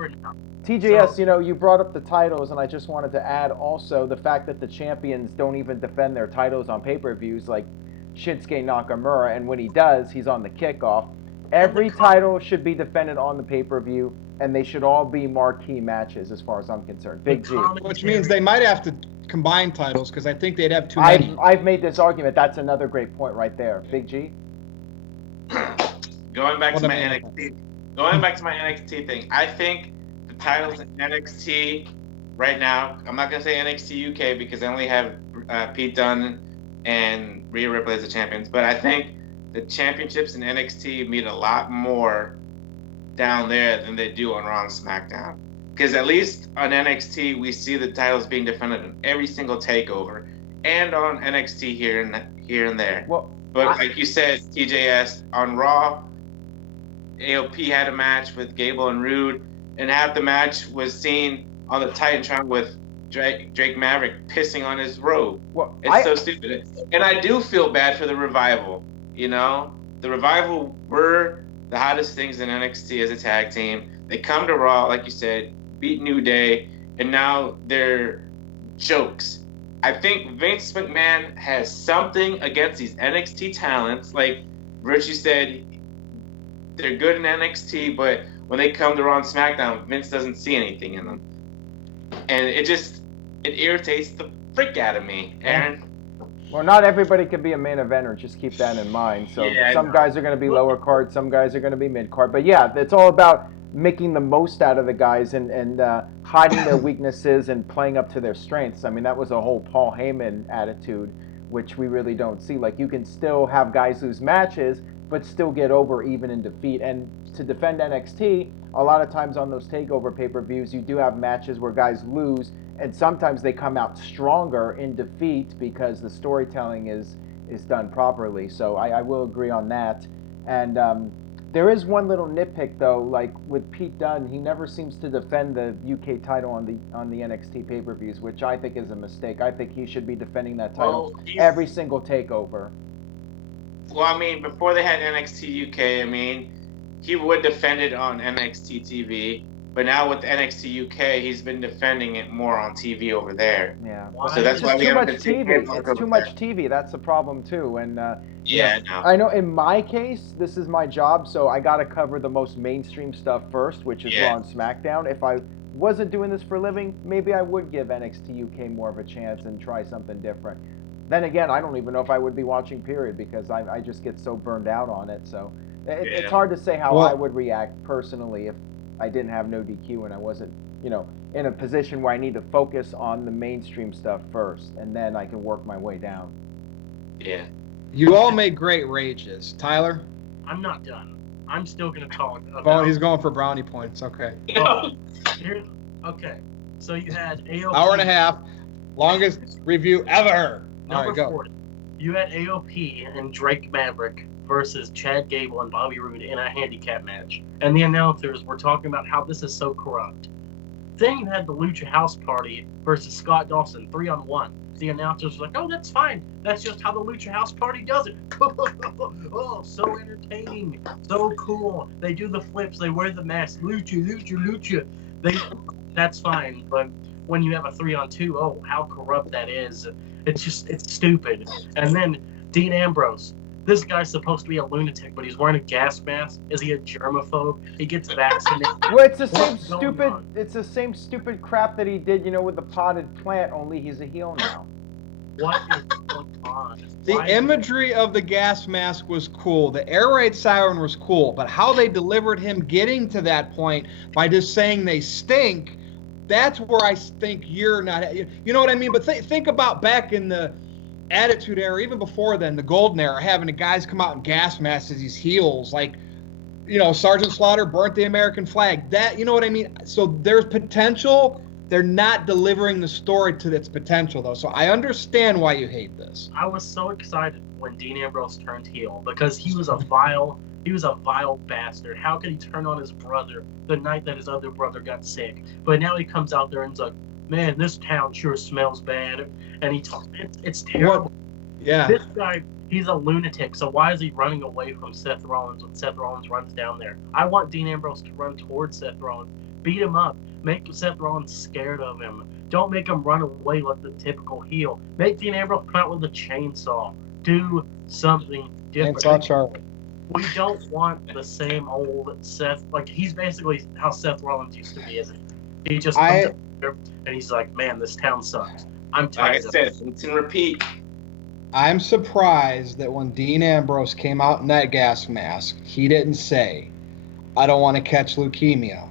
TJS, you brought up the titles, and I just wanted to add also the fact that the champions don't even defend their titles on pay-per-views, like Shinsuke Nakamura, and when he does, he's on the kickoff. Every title should be defended on the pay-per-view, and they should all be marquee matches as far as I'm concerned. Big G. Which means they might have to combine titles because I think they'd have too many. I've made this argument. That's another great point right there. Big G. Going back to my NXT thing, I think the titles in NXT right now, I'm not going to say NXT UK because I only have Pete Dunne and Rhea Ripley as the champions, but I think the championships in NXT mean a lot more down there than they do on Raw and SmackDown. Because at least on NXT, we see the titles being defended in every single takeover, and on NXT here and there. Well, like you said, TJS, on Raw, AOP had a match with Gable and Rude, and half the match was seen on the Titantron with Drake Maverick pissing on his robe. Well, it's so stupid. And I do feel bad for the Revival. The Revival were the hottest things in NXT as a tag team. They come to Raw, like you said, beat New Day, and now they're jokes. I think Vince McMahon has something against these NXT talents. Like Richie said, they're good in NXT, but when they come to Raw and SmackDown, Vince doesn't see anything in them. And it irritates the frick out of me, Aaron. Well, not everybody can be a main eventer. Just keep that in mind. So some guys are going to be lower card, some guys are going to be mid card. But yeah, it's all about making the most out of the guys and hiding their weaknesses and playing up to their strengths. I mean, that was a whole Paul Heyman attitude, which we really don't see. Like, you can still have guys lose matches, but still get over even in defeat. And to defend NXT, a lot of times on those takeover pay-per-views, you do have matches where guys lose, and sometimes they come out stronger in defeat because the storytelling is done properly. So I will agree on that. And there is one little nitpick though, like with Pete Dunne, he never seems to defend the UK title on the NXT pay-per-views, which I think is a mistake. I think he should be defending that title every single takeover. Well, I mean, before they had NXT UK, I mean, he would defend it on NXT TV, but now with NXT UK, he's been defending it more on TV over there. Yeah. So that's why we too haven't much been TV. seeing It's too much TV. That's the problem too. And yeah, you know, I know in my case, this is my job, so I got to cover the most mainstream stuff first, which is Raw and SmackDown. If I wasn't doing this for a living, maybe I would give NXT UK more of a chance and try something different. Then again, I don't even know if I would be watching, period, because I just get so burned out on it. So it's hard to say how I would react personally if I didn't have NoDQ and I wasn't, in a position where I need to focus on the mainstream stuff first, and then I can work my way down. Yeah. You all make great rages. Tyler? I'm not done. I'm still going to talk about... Oh, he's going for brownie points. Okay. Okay. So you had AOP... Hour and a half. Longest review ever. Number all right, go. 40. You had AOP and Drake Maverick versus Chad Gable and Bobby Roode in a handicap match. And the announcers were talking about how this is so corrupt. Then you had the Lucha House Party versus Scott Dawson 3-on-1. The announcers were like, oh, that's fine. That's just how the Lucha House Party does it. Oh, so entertaining. So cool. They do the flips. They wear the mask. Lucha, Lucha, Lucha. That's fine. But when you have a 3-on-2, oh, how corrupt that is. It's stupid. And then Dean Ambrose. This guy's supposed to be a lunatic, but he's wearing a gas mask. Is he a germaphobe? He gets vaccinated. Well, it's the same stupid crap that he did, with the potted plant, only he's a heel now. What is going on? The imagery of the gas mask was cool. The air raid siren was cool, but how they delivered him getting to that point by just saying they stink, that's where I think you're not. You know what I mean? But think about back in the Attitude Era, even before then, the Golden Era, having the guys come out in gas masks as these heels, like, Sergeant Slaughter burnt the American flag. That, you know what I mean? So there's potential. They're not delivering the story to its potential, though. So I understand why you hate this. I was so excited when Dean Ambrose turned heel because he was a vile bastard. How could he turn on his brother the night that his other brother got sick? But now he comes out there and he's like, man, this town sure smells bad. And he talks, it's terrible. Yeah. This guy, he's a lunatic. So why is he running away from Seth Rollins when Seth Rollins runs down there? I want Dean Ambrose to run towards Seth Rollins, beat him up, make Seth Rollins scared of him. Don't make him run away like the typical heel. Make Dean Ambrose come out with a chainsaw. Do something different. Chainsaw Charlie. We don't want the same old Seth. Like, he's basically how Seth Rollins used to be, isn't he? He just comes up here and he's like, man, this town sucks. I'm tired of it. It's in repeat. I'm surprised that when Dean Ambrose came out in that gas mask, he didn't say, I don't want to catch leukemia.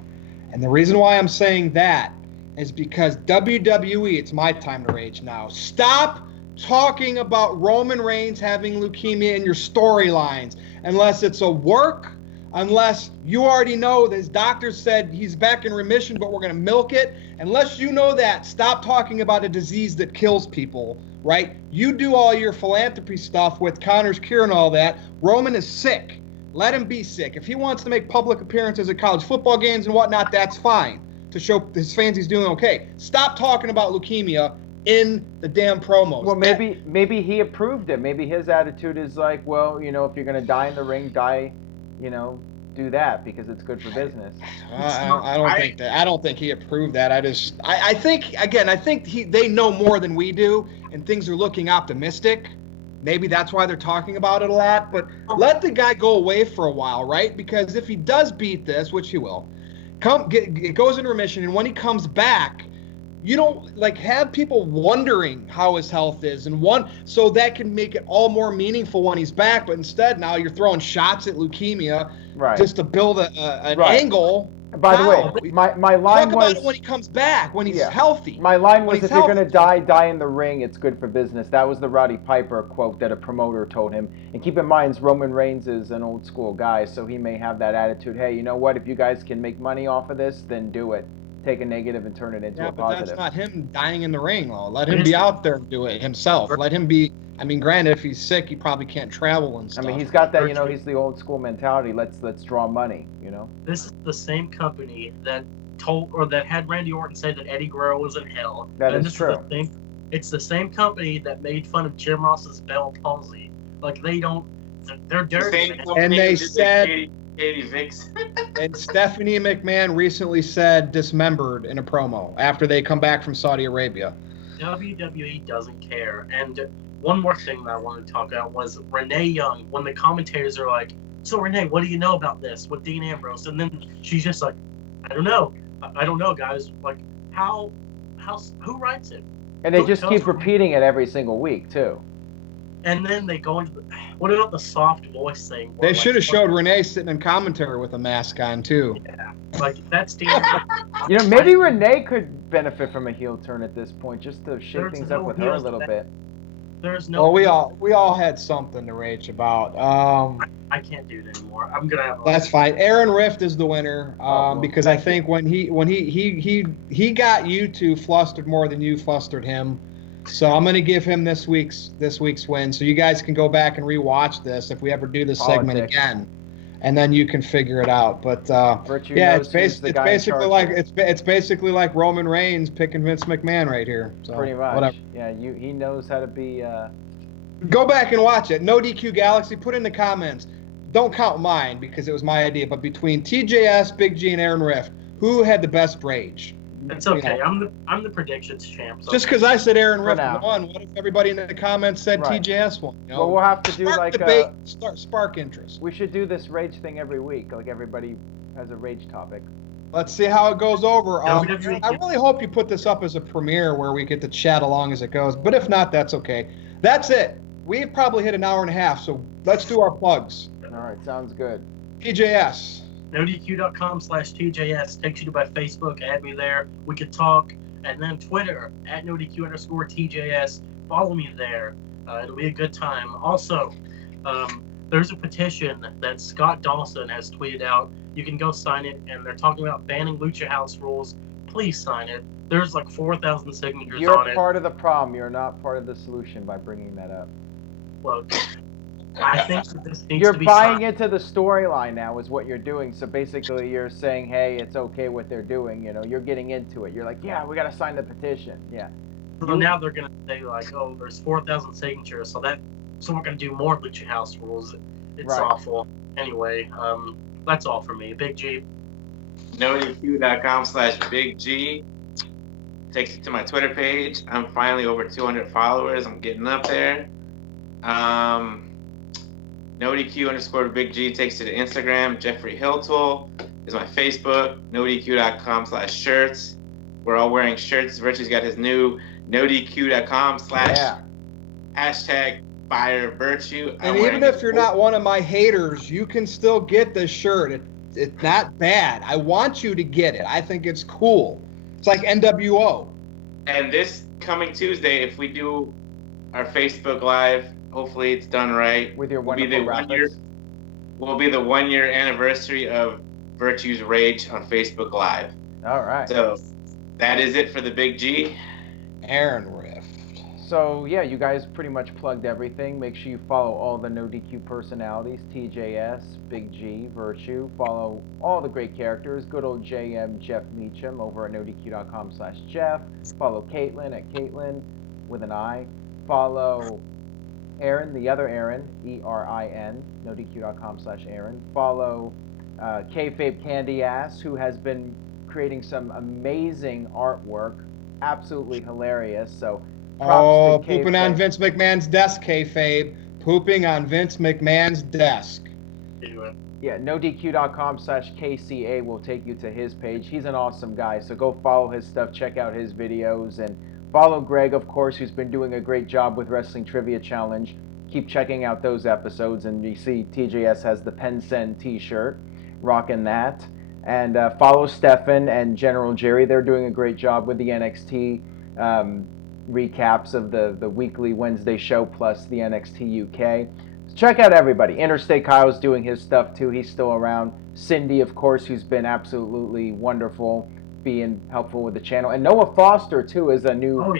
And the reason why I'm saying that is because WWE, it's my time to rage now, stop talking about Roman Reigns having leukemia in your storylines unless it's a work, unless you already know that his doctor said he's back in remission, but we're going to milk it. Unless you know that, stop talking about a disease that kills people, right? You do all your philanthropy stuff with Connor's Cure and all that. Roman is sick. Let him be sick. If he wants to make public appearances at college football games and whatnot, that's fine, to show his fans he's doing okay. Stop talking about leukemia in the damn promos. Well, maybe he approved it. Maybe his attitude is like, well, if you're going to die in the ring, die, do that because it's good for business. I don't think that. I don't think he approved that. I think they know more than we do, and things are looking optimistic. Maybe that's why they're talking about it a lot. But let the guy go away for a while, right? Because if he does beat this, which he will, it goes into remission, and when he comes back, you don't have people wondering how his health is, so that can make it all more meaningful when he's back. But instead, now you're throwing shots at leukemia, right, just to build an angle. By the How? way, my line Talk was... about it when he comes back, when he's Yeah. healthy. My line When was, he's if you're healthy. going to die, die in the ring. It's good for business. That was the Roddy Piper quote that a promoter told him. And keep in mind, Roman Reigns is an old school guy, so he may have that attitude. Hey, you know what? If you guys can make money off of this, then do it. Take a negative and turn it into Yeah, a but positive. that's not him dying in the ring, though. Let him be out there and do it himself. Let him be. I mean, granted, if he's sick, he probably can't travel and I stuff. mean, he's got that, he's the old school mentality. Let's draw money, This is the same company that had Randy Orton say that Eddie Guerrero was in hell. That is true. It's the same company that made fun of Jim Ross's Bell palsy. Like they're dirty. And they said, Katie Vicks. and Stephanie McMahon recently said dismembered in a promo after they come back from Saudi Arabia. WWE doesn't care. And one more thing that I wanted to talk about was Renee Young. When the commentators are like, "So Renee, what do you know about this with Dean Ambrose?" And then she's just like, "I don't know. I don't know, guys. Like, who writes it?" And they just keep repeating it every single week, too. And then they go into what about the soft voice thing? They should have showed Renee sitting in commentary with a mask on, too. Yeah, like that's Dean. Maybe Renee could benefit from a heel turn at this point, just to shake things up with her a little bit. There's no. Well, we all had something to rage about. I can't do it anymore. I'm gonna have. That's fine. Aaron Rift is the winner because I think when he got you two flustered more than you flustered him. So I'm gonna give him this week's win. So you guys can go back and rewatch this if we ever do this segment again, and then you can figure it out. But yeah, it's basically like Roman Reigns picking Vince McMahon right here. So, pretty much. Whatever. Yeah, he knows how to be. Go back and watch it. No DQ Galaxy. Put in the comments. Don't count mine because it was my idea. But between TJS, Big G, and Aaron Rift, who had the best rage? It's okay. I'm the predictions champ. So. Just because I said Aaron Rift won, what if everybody in the comments said TJS won? Well, we'll have to do debate, spark interest. We should do this rage thing every week. Like everybody has a rage topic. Let's see how it goes over. I really hope you put this up as a premiere where we get to chat along as it goes. But if not, that's okay. That's it. We've probably hit an hour and a half, so let's do our plugs. All right, sounds good. TJS. NoDQ.com/TJS takes you to my Facebook. Add me there. We could talk. And then Twitter @NoDQ_TJS. Follow me there. It'll be a good time. Also, there's a petition that Scott Dawson has tweeted out. You can go sign it, and they're talking about banning Lucha House rules. Please sign it. There's like 4,000 signatures on it. You're part of the problem. You're not part of the solution by bringing that up. Look, I think that this needs you're to be buying signed. into the storyline now is what you're doing. So basically you're saying, hey, it's okay what they're doing. You're getting into it. You're like, yeah, we got to sign the petition. Yeah. So now they're going to say like, oh, there's 4,000 signatures. So we're going to do more Lucha House rules. It's awful. Anyway, that's all for me. Big G. NoDQ.com/Big G. Takes you to my Twitter page. I'm finally over 200 followers. I'm getting up there. NoDQ_Big G takes you to Instagram. Jeffrey Hiltul is my Facebook. NoDQ.com/shirts. We're all wearing shirts. Virtue's got his new NoDQ.com/ #FireVirtue. And even if you're not one of my haters, you can still get this shirt. It's not bad. I want you to get it. I think it's cool. It's like NWO. And this coming Tuesday, if we do our Facebook Live, hopefully it's done right. With your wonderful graphics. Will be the 1 year anniversary of Virtue's Rage on Facebook Live. All right. So that is it for the Big G. Aaron Rift. So yeah, you guys pretty much plugged everything. Make sure you follow all the No DQ personalities, TJS, Big G, Virtue. Follow all the great characters. Good old JM Jeff Meacham over at NoDQ.com/Jeff. Follow Caitlin at Caitlin with an I. Follow Aaron, the other Aaron, ERIN, NoDQ.com/Aaron. Follow Kayfabe Candy Ass, who has been creating some amazing artwork, absolutely hilarious. So. Pooping on Vince McMahon's desk, kayfabe. Pooping on Vince McMahon's desk. Yeah, NoDQ.com/KCA will take you to his page. He's an awesome guy, so go follow his stuff, check out his videos, and follow Greg, of course, who's been doing a great job with Wrestling Trivia Challenge. Keep checking out those episodes, and you see TJS has the Pen Send t-shirt, rocking that. And follow Stefan and General Jerry. They're doing a great job with the NXT recaps of the weekly Wednesday show plus the NXT UK. Check out everybody. Interstate Kyle's doing his stuff too. He's still around. Cindy, of course, who's been absolutely wonderful, being helpful with the channel. And Noah Foster too is a new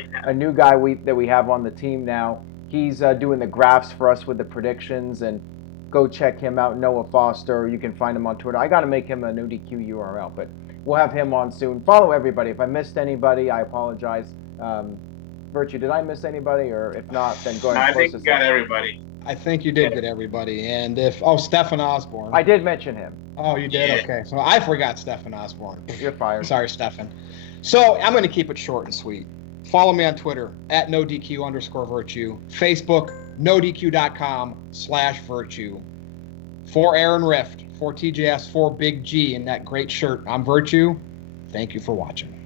guy that we have on the team now. He's doing the graphs for us with the predictions, and go check him out, Noah Foster. You can find him on Twitter. I got to make him a NoDQ URL, but we'll have him on soon. Follow everybody. If I missed anybody, I apologize. Virtue, did I miss anybody? Or if not, then go ahead and I think you got everybody. I think you did get everybody. And Stephen Osborne. I did mention him. Oh, you did? Yeah. Okay. So I forgot Stephen Osborne. You're fired. Sorry, Stephen. So I'm going to keep it short and sweet. Follow me on Twitter at NoDQ_virtue. Facebook, NoDQ.com/virtue. For Aaron Rift, for TJS, for Big G in that great shirt, I'm Virtue. Thank you for watching.